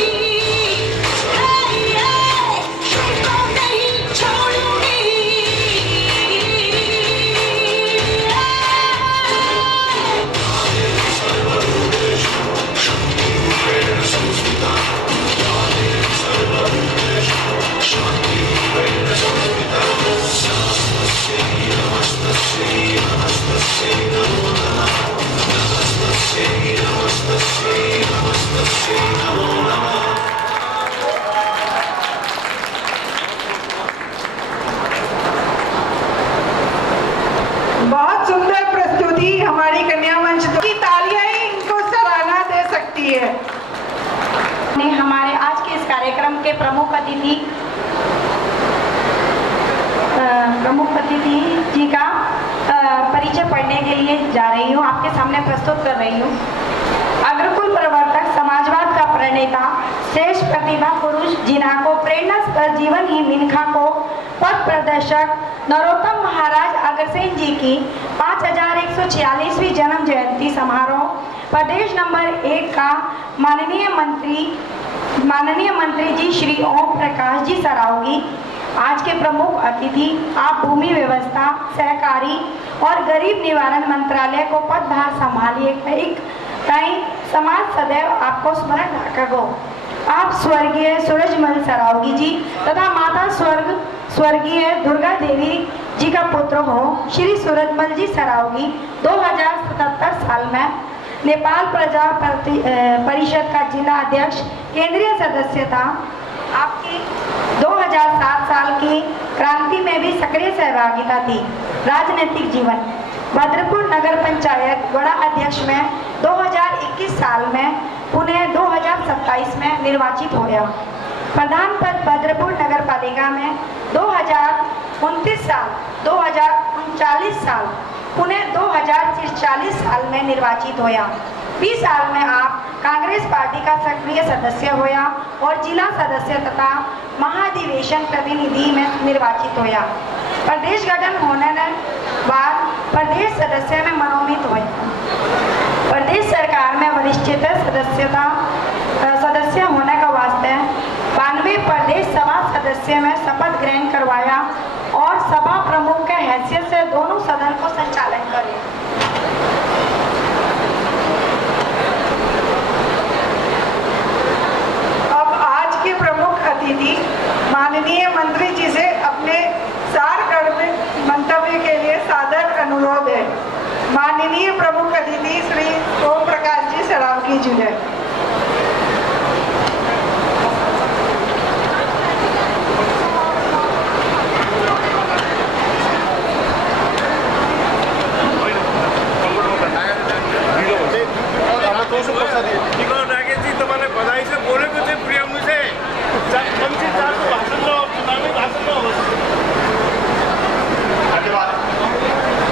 तुमको नहीं छोड़ूंगी। बहुत सुंदर प्रस्तुति हमारी कन्या मंच की तालियां ही इनको सराहना दे सकती है। ने हमारे आज के इस कार्यक्रम के प्रमुख अतिथि जी का परिचय पढ़ने के लिए जा रही हूँ, आपके सामने प्रस्तुत कर रही हूँ। अग्रकुल प्रवर्तक, समाजवाद का प्रणेता, श्रेष्ठ प्रतिभा पुरुष जिनको प्रेरणा जीवन ही मिनखा को पथ प्रदर्शक नरोत्तम महाराज अग्रसेन जी की 5146वीं जन्म जयंती समारोह प्रदेश नंबर 1 का माननीय मंत्री जी श्री ओम प्रकाश जी सरावगी। आज के प्रमुख अतिथि, आप भूमि व्यवस्था, सहकारी और गरीब निवारण मंत्रालय को पदभार संभालिए कई समाज सदैव आपको स्मरण रखेगो। आप स्वर्गीय सूरजमल सरावगी जी तथा माता स्वर्गीय दुर्गा देवी जी का पुत्र हो। श्री सूरजमल जी सरावगी 2077 साल में नेपाल प्रजा परिषद का जिला अध्यक्ष, केंद्रीय सदस्यता आपकी 2007 साल की क्रांति में भी सक्रिय सहभागिता थी। राजनीतिक जीवन, भद्रपुर नगर पंचायत बड़ा अध्यक्ष में 2021 साल में, पुणे 2027 में निर्वाचित हो गया। प्रधान पद भद्रपुर नगर पालिका में 2029 साल, 2039 साल, पुणे 2040 साल में निर्वाचित होया। 20 साल में आप कांग्रेस पार्टी का सक्रिय सदस्य होया और जिला सदस्य तथा महाधिवेशन प्रतिनिधि में निर्वाचित होया। प्रदेश गठन होने के बाद प्रदेश सदस्य में मनोनीत हुए। प्रदेश सरकार में वरिष्ठ सदस्य होने का वास्ते 92 प्रदेश सभा सदस्य में शपथ ग्रहण करवाया और सभा प्रमुख के हैसियत से दोनों सदन को संचालन करे। अब आज के प्रमुख अतिथि माननीय मंत्री जी से अपने सारगर्भित मंतव्य के लिए सादर अनुरोध है। माननीय प्रमुख अतिथि श्री ओम प्रकाश जी सरावगी जी है। राकेश जी तुम्हारे बधाई से बोले कुछ प्रियम से मंत्री साहब को भाषण लो, चुनावी भाषण लो। धन्यवाद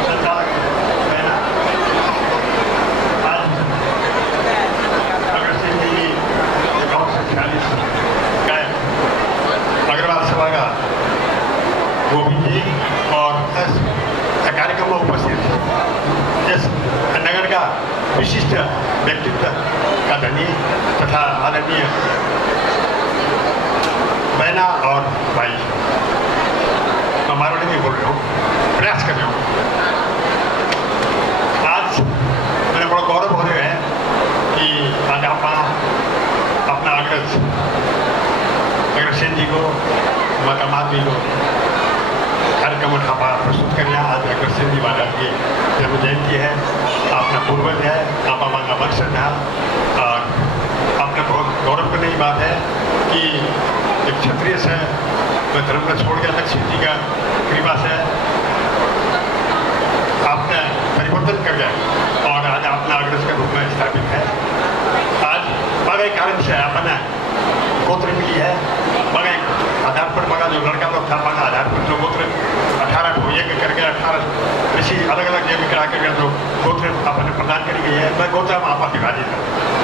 संचालक बहना। आज अग्रसेन जी की 946 अग्रवाल सभा का गोविंद जी और कार्यक्रम में उपस्थित इस नगर का विशिष्ट व्यक्तित्व का धनी तथा आदरणीय बहना और भाई, बोल रहे हो, प्रयास कर रहे हो। आज मेरा बड़ा गौरव हो रहा है कि आज आप अपना अग्रसेन जी को, माता माधवी को कार्यक्रम उठापा प्रस्तुत करें। आज अग्रसेन जी महाराज की जन्म जयंती है, अपना पूर्वज है, आप हमारा मकसद है। और आपने बहुत गौरव करने की बात है कि एक क्षत्रिय से मैं धर्म को छोड़ गया, लक्ष्मी जी का कृपा से आपने परिवर्तन कर गया और आज अपना अग्रज के रूप में स्थापित है। आज बड़े कारण से अपना गोत्र मिली है, बड़े आधार पर बड़ा जो लड़का लोग था, बड़ा आधार पर जो गोत्र 18 को यज्ञ करके 18 ऋषि अलग अलग यज्ञ करा करके जो गोत्र आपने प्रदान करी गई है। मैं गोत्रा में आपा विभाजित है,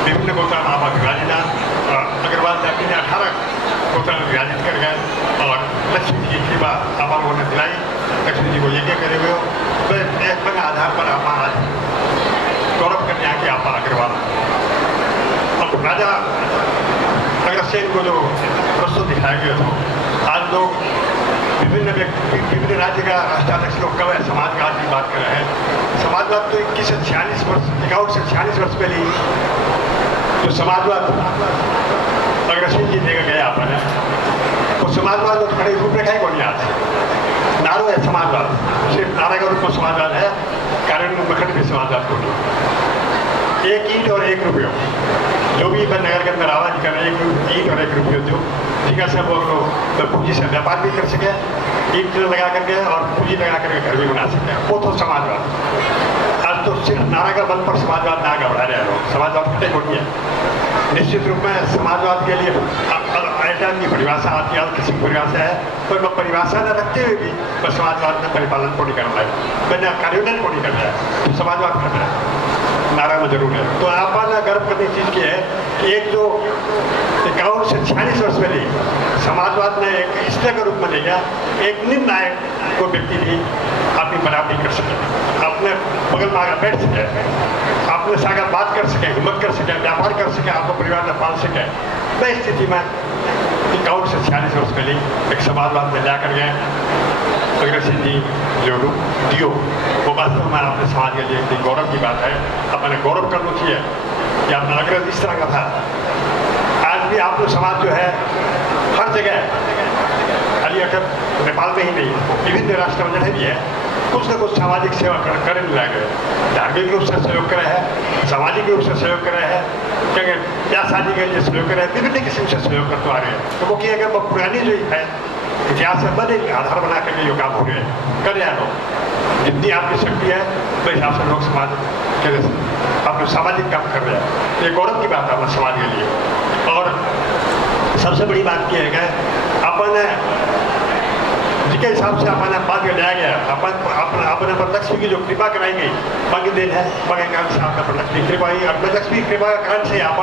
विभिन्न गोत्रा में आपा विभाजित है। अग्रवाल जाति ने 18 गोत्रा में विभाजित कर गए और लक्ष्मी जी की कृपा आप लोगों ने दिलाई, लक्ष्मी जी को यज्ञ करे हुए हो। एक बने आधार पर आप आज गौरव करने आके आप अग्रवाल। अब राजा अग्रसेन को जो प्रस्तुत दिखाया गया था, आज लोग विभिन्न राज्य का राष्ट्राध्यक्ष लोग कब है समाजवाद की बात कर रहे हैं। समाजवाद तो 51 से 46 वर्ष पहले जो समाजवाद अग्रसेन जी देकर गया आपने, वो समाजवाद में खड़े रूपरेखा ही कौन आज नारो है समाजवाद, सिर्फ नारा का रूप में समाजवाद है, कारण मखंड भी समाजवाद को 1 ईंट और 1 रुपये जो भी नगर के अंदर आवाज कर 1 ईंट और 1 रुपये जो ठीक है सब लोग पूंजी से व्यापार भी कर सके, ईंट लगा करके और पूंजी लगा करके घर भी बना सके, वो तो समाजवाद। आज तो सिर्फ नारा का बल पर समाजवाद ना घबरा रहे लोग, समाजवाद कटे को नहीं है। निश्चित रूप में समाजवाद के लिए आइटम की परिभाषा आती है, किसी की परिभाषा है, पर मैं परिभाषा न रखते हुए भी मैं समाजवाद में परिपालन को नहीं करना है, मैंने कार्यान्वयन को नहीं करना है, तो समाजवाद कर रहा है, नारा में जरूर है। तो आपने गर्व करने की चीज़ की है कि एक जो 51 से 46 वर्ष पहले समाजवाद ने एक स्त्री के रूप में ले गया, एक निर्णायक को व्यक्ति भी अपनी बराबरी कर सके, अपने बगल में आकर बैठ सके, अपने साथ बात कर सके, हिम्मत कर सके, व्यापार कर सके, आपको परिवार में पाल सके। वह स्थिति में 51 से 46 वर्ष पहले एक समाजवाद में ला कर गए अग्रसेन जी जो रूप दियो, वो वास्तव में अपने समाज के लिए एक गौरव की बात है। अपने गौरव करना चाहिए कि अपना अग्रज इस तरह का था। आज भी आप लोग समाज जो है हर जगह, खाली अगर नेपाल में ही नहीं, विभिन्न राष्ट्र में जगह भी है, कुछ न कुछ सामाजिक सेवा करने लगे, धार्मिक रूप से सहयोग करे है, सामाजिक रूप से सहयोग करे है, क्या क्या शादी के लिए सहयोग करे, विभिन्न किस्म से सहयोग करते आ रहे हैं। तो वो क्या अगर वो पुरानी जो है इतिहास से बने आधार बना करके ये काम हो रहे हैं, कर रहे हैं लोग। जितनी आपकी शक्ति है तो हिसाब से लोग समाज के अपने सामाजिक काम कर रहे हैं। ये गौरव की बात है अपने समाज के लिए। और सबसे बड़ी बात यह है कि अपने जिसके हिसाब से अपने बात में लाया गया, अपने पर लक्ष्मी की जो कृपा कराई गई बाकी दिन है, बाकी कारण से आपने पर लक्ष्मी कृपा ही, और लक्ष्मी कृपा के कारण से आप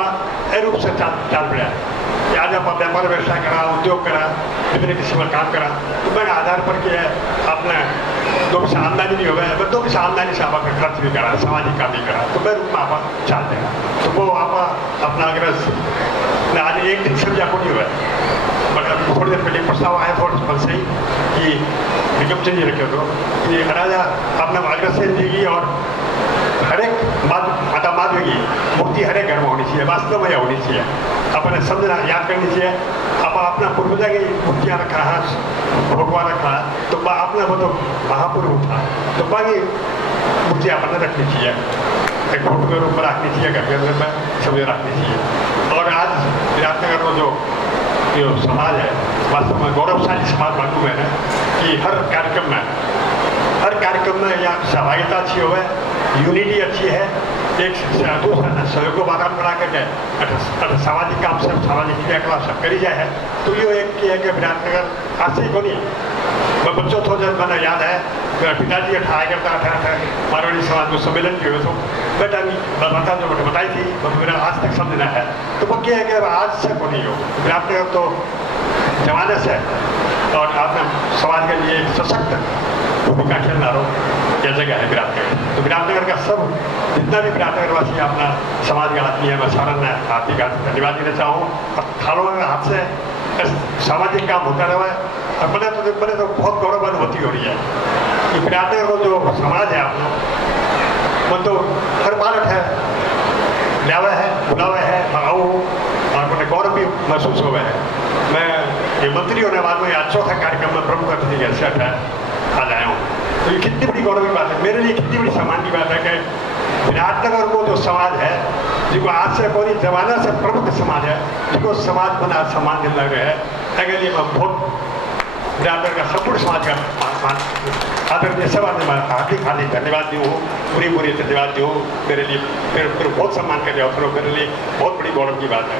रूप से चाल पड़ा है। आज आप व्यापार व्यवसाय करा, उद्योग करा, विभिन्न किस्म का काम करा, तो मैंने आधार पर किया है अपने 2 पैसा आमदनी भी हो गया, 2 पैसा आमदनी से आप खर्च भी करा, सामाजिक काम भी करा, तो मैं रूप में आप चाल देगा। तो वो आप अपना अग्रज आज एक दिन समझा को नहीं हुआ है, बट अभी थोड़ी देर पहले प्रस्ताव आया थोड़ा बल से ही कि निगम चेंज रखे तो ये राजा अपने अग्रसेन जी की और हर एक माता माधवी की मूर्ति हर एक घर में होनी चाहिए, वास्तव में होनी चाहिए, अपने समझना याद करनी चाहिए। आप अपना पूर्वजा की मूर्तियाँ रखा है, भगवान रखा है, तो अपना वो तो महापुरुष था, तो बाकी मूर्तियाँ अपने रखनी चाहिए, एक फोटो के रूप में रखनी चाहिए, घर के अंदर में सब रखनी चाहिए। और आज विराटनगर में जो समाज है वास्तव में गौरवशाली समाज मालूम है ना कि हर कार्यक्रम में या सहभागिता अच्छी हो, यूनिटी अच्छी है, एक दूसरा सहयोग को वातावरण बना करके सामाजिक काम सब सामाजिक क्रियाकलाप सब करी जाए है। तो ये एक है कि विराटनगर आज से को नहीं, मैं बच्चों थोड़ा जब मैंने याद है मेरा पिताजी अठाया करता था मारवाड़ी समाज को सम्मेलन की हुए तो बेटा बात जो मुझे बताई थी वो मेरा आज तक समझना है। तो वो क्या है कि आज से को नहीं हो, विराटनगर तो जमाने से और आपने समाज के लिए एक सशक्त भूमिका खेलना रहो यह जगह है विराटनगर। तो विराटनगर का सब जितना भी विराटनगर वासी अपना समाज का आदमी है, मैं सारा हाथी का धन्यवाद देना चाहूँ। और थालों में हाथ से सामाजिक काम होता रहा है, और मैंने तो बहुत गौरव अनुभूति हो रही है कि विराटनगर को जो समाज है आप लोग वो तो हर बालक है, ल्यावा है, बुलावा है, आओ, और मुझे गौरव भी महसूस हुआ है। मैं ये मंत्री होने बाद में आज चौथा कार्यक्रम में प्रमुख अतिथि के हैसियत है आज आया हूँ। तो ये कितनी बड़ी गौरव की बात है, मेरे लिए कितनी बड़ी सम्मान की बात है कि विराटनगर को जो समाज है, जिसको आज से कोई जमाना से प्रमुख समाज है, जिसको समाज बना सम्मान दिल लग रहा है, अगर ये मैं बहुत विराटनगर का संपूर्ण समाज का आदरणीय सभा ने मैं हार्दिक धन्यवाद दी हूँ, पूरी धन्यवाद दी हूँ। मेरे लिए मेरे बहुत सम्मान करने और मेरे लिए बहुत बड़ी गौरव की बात है।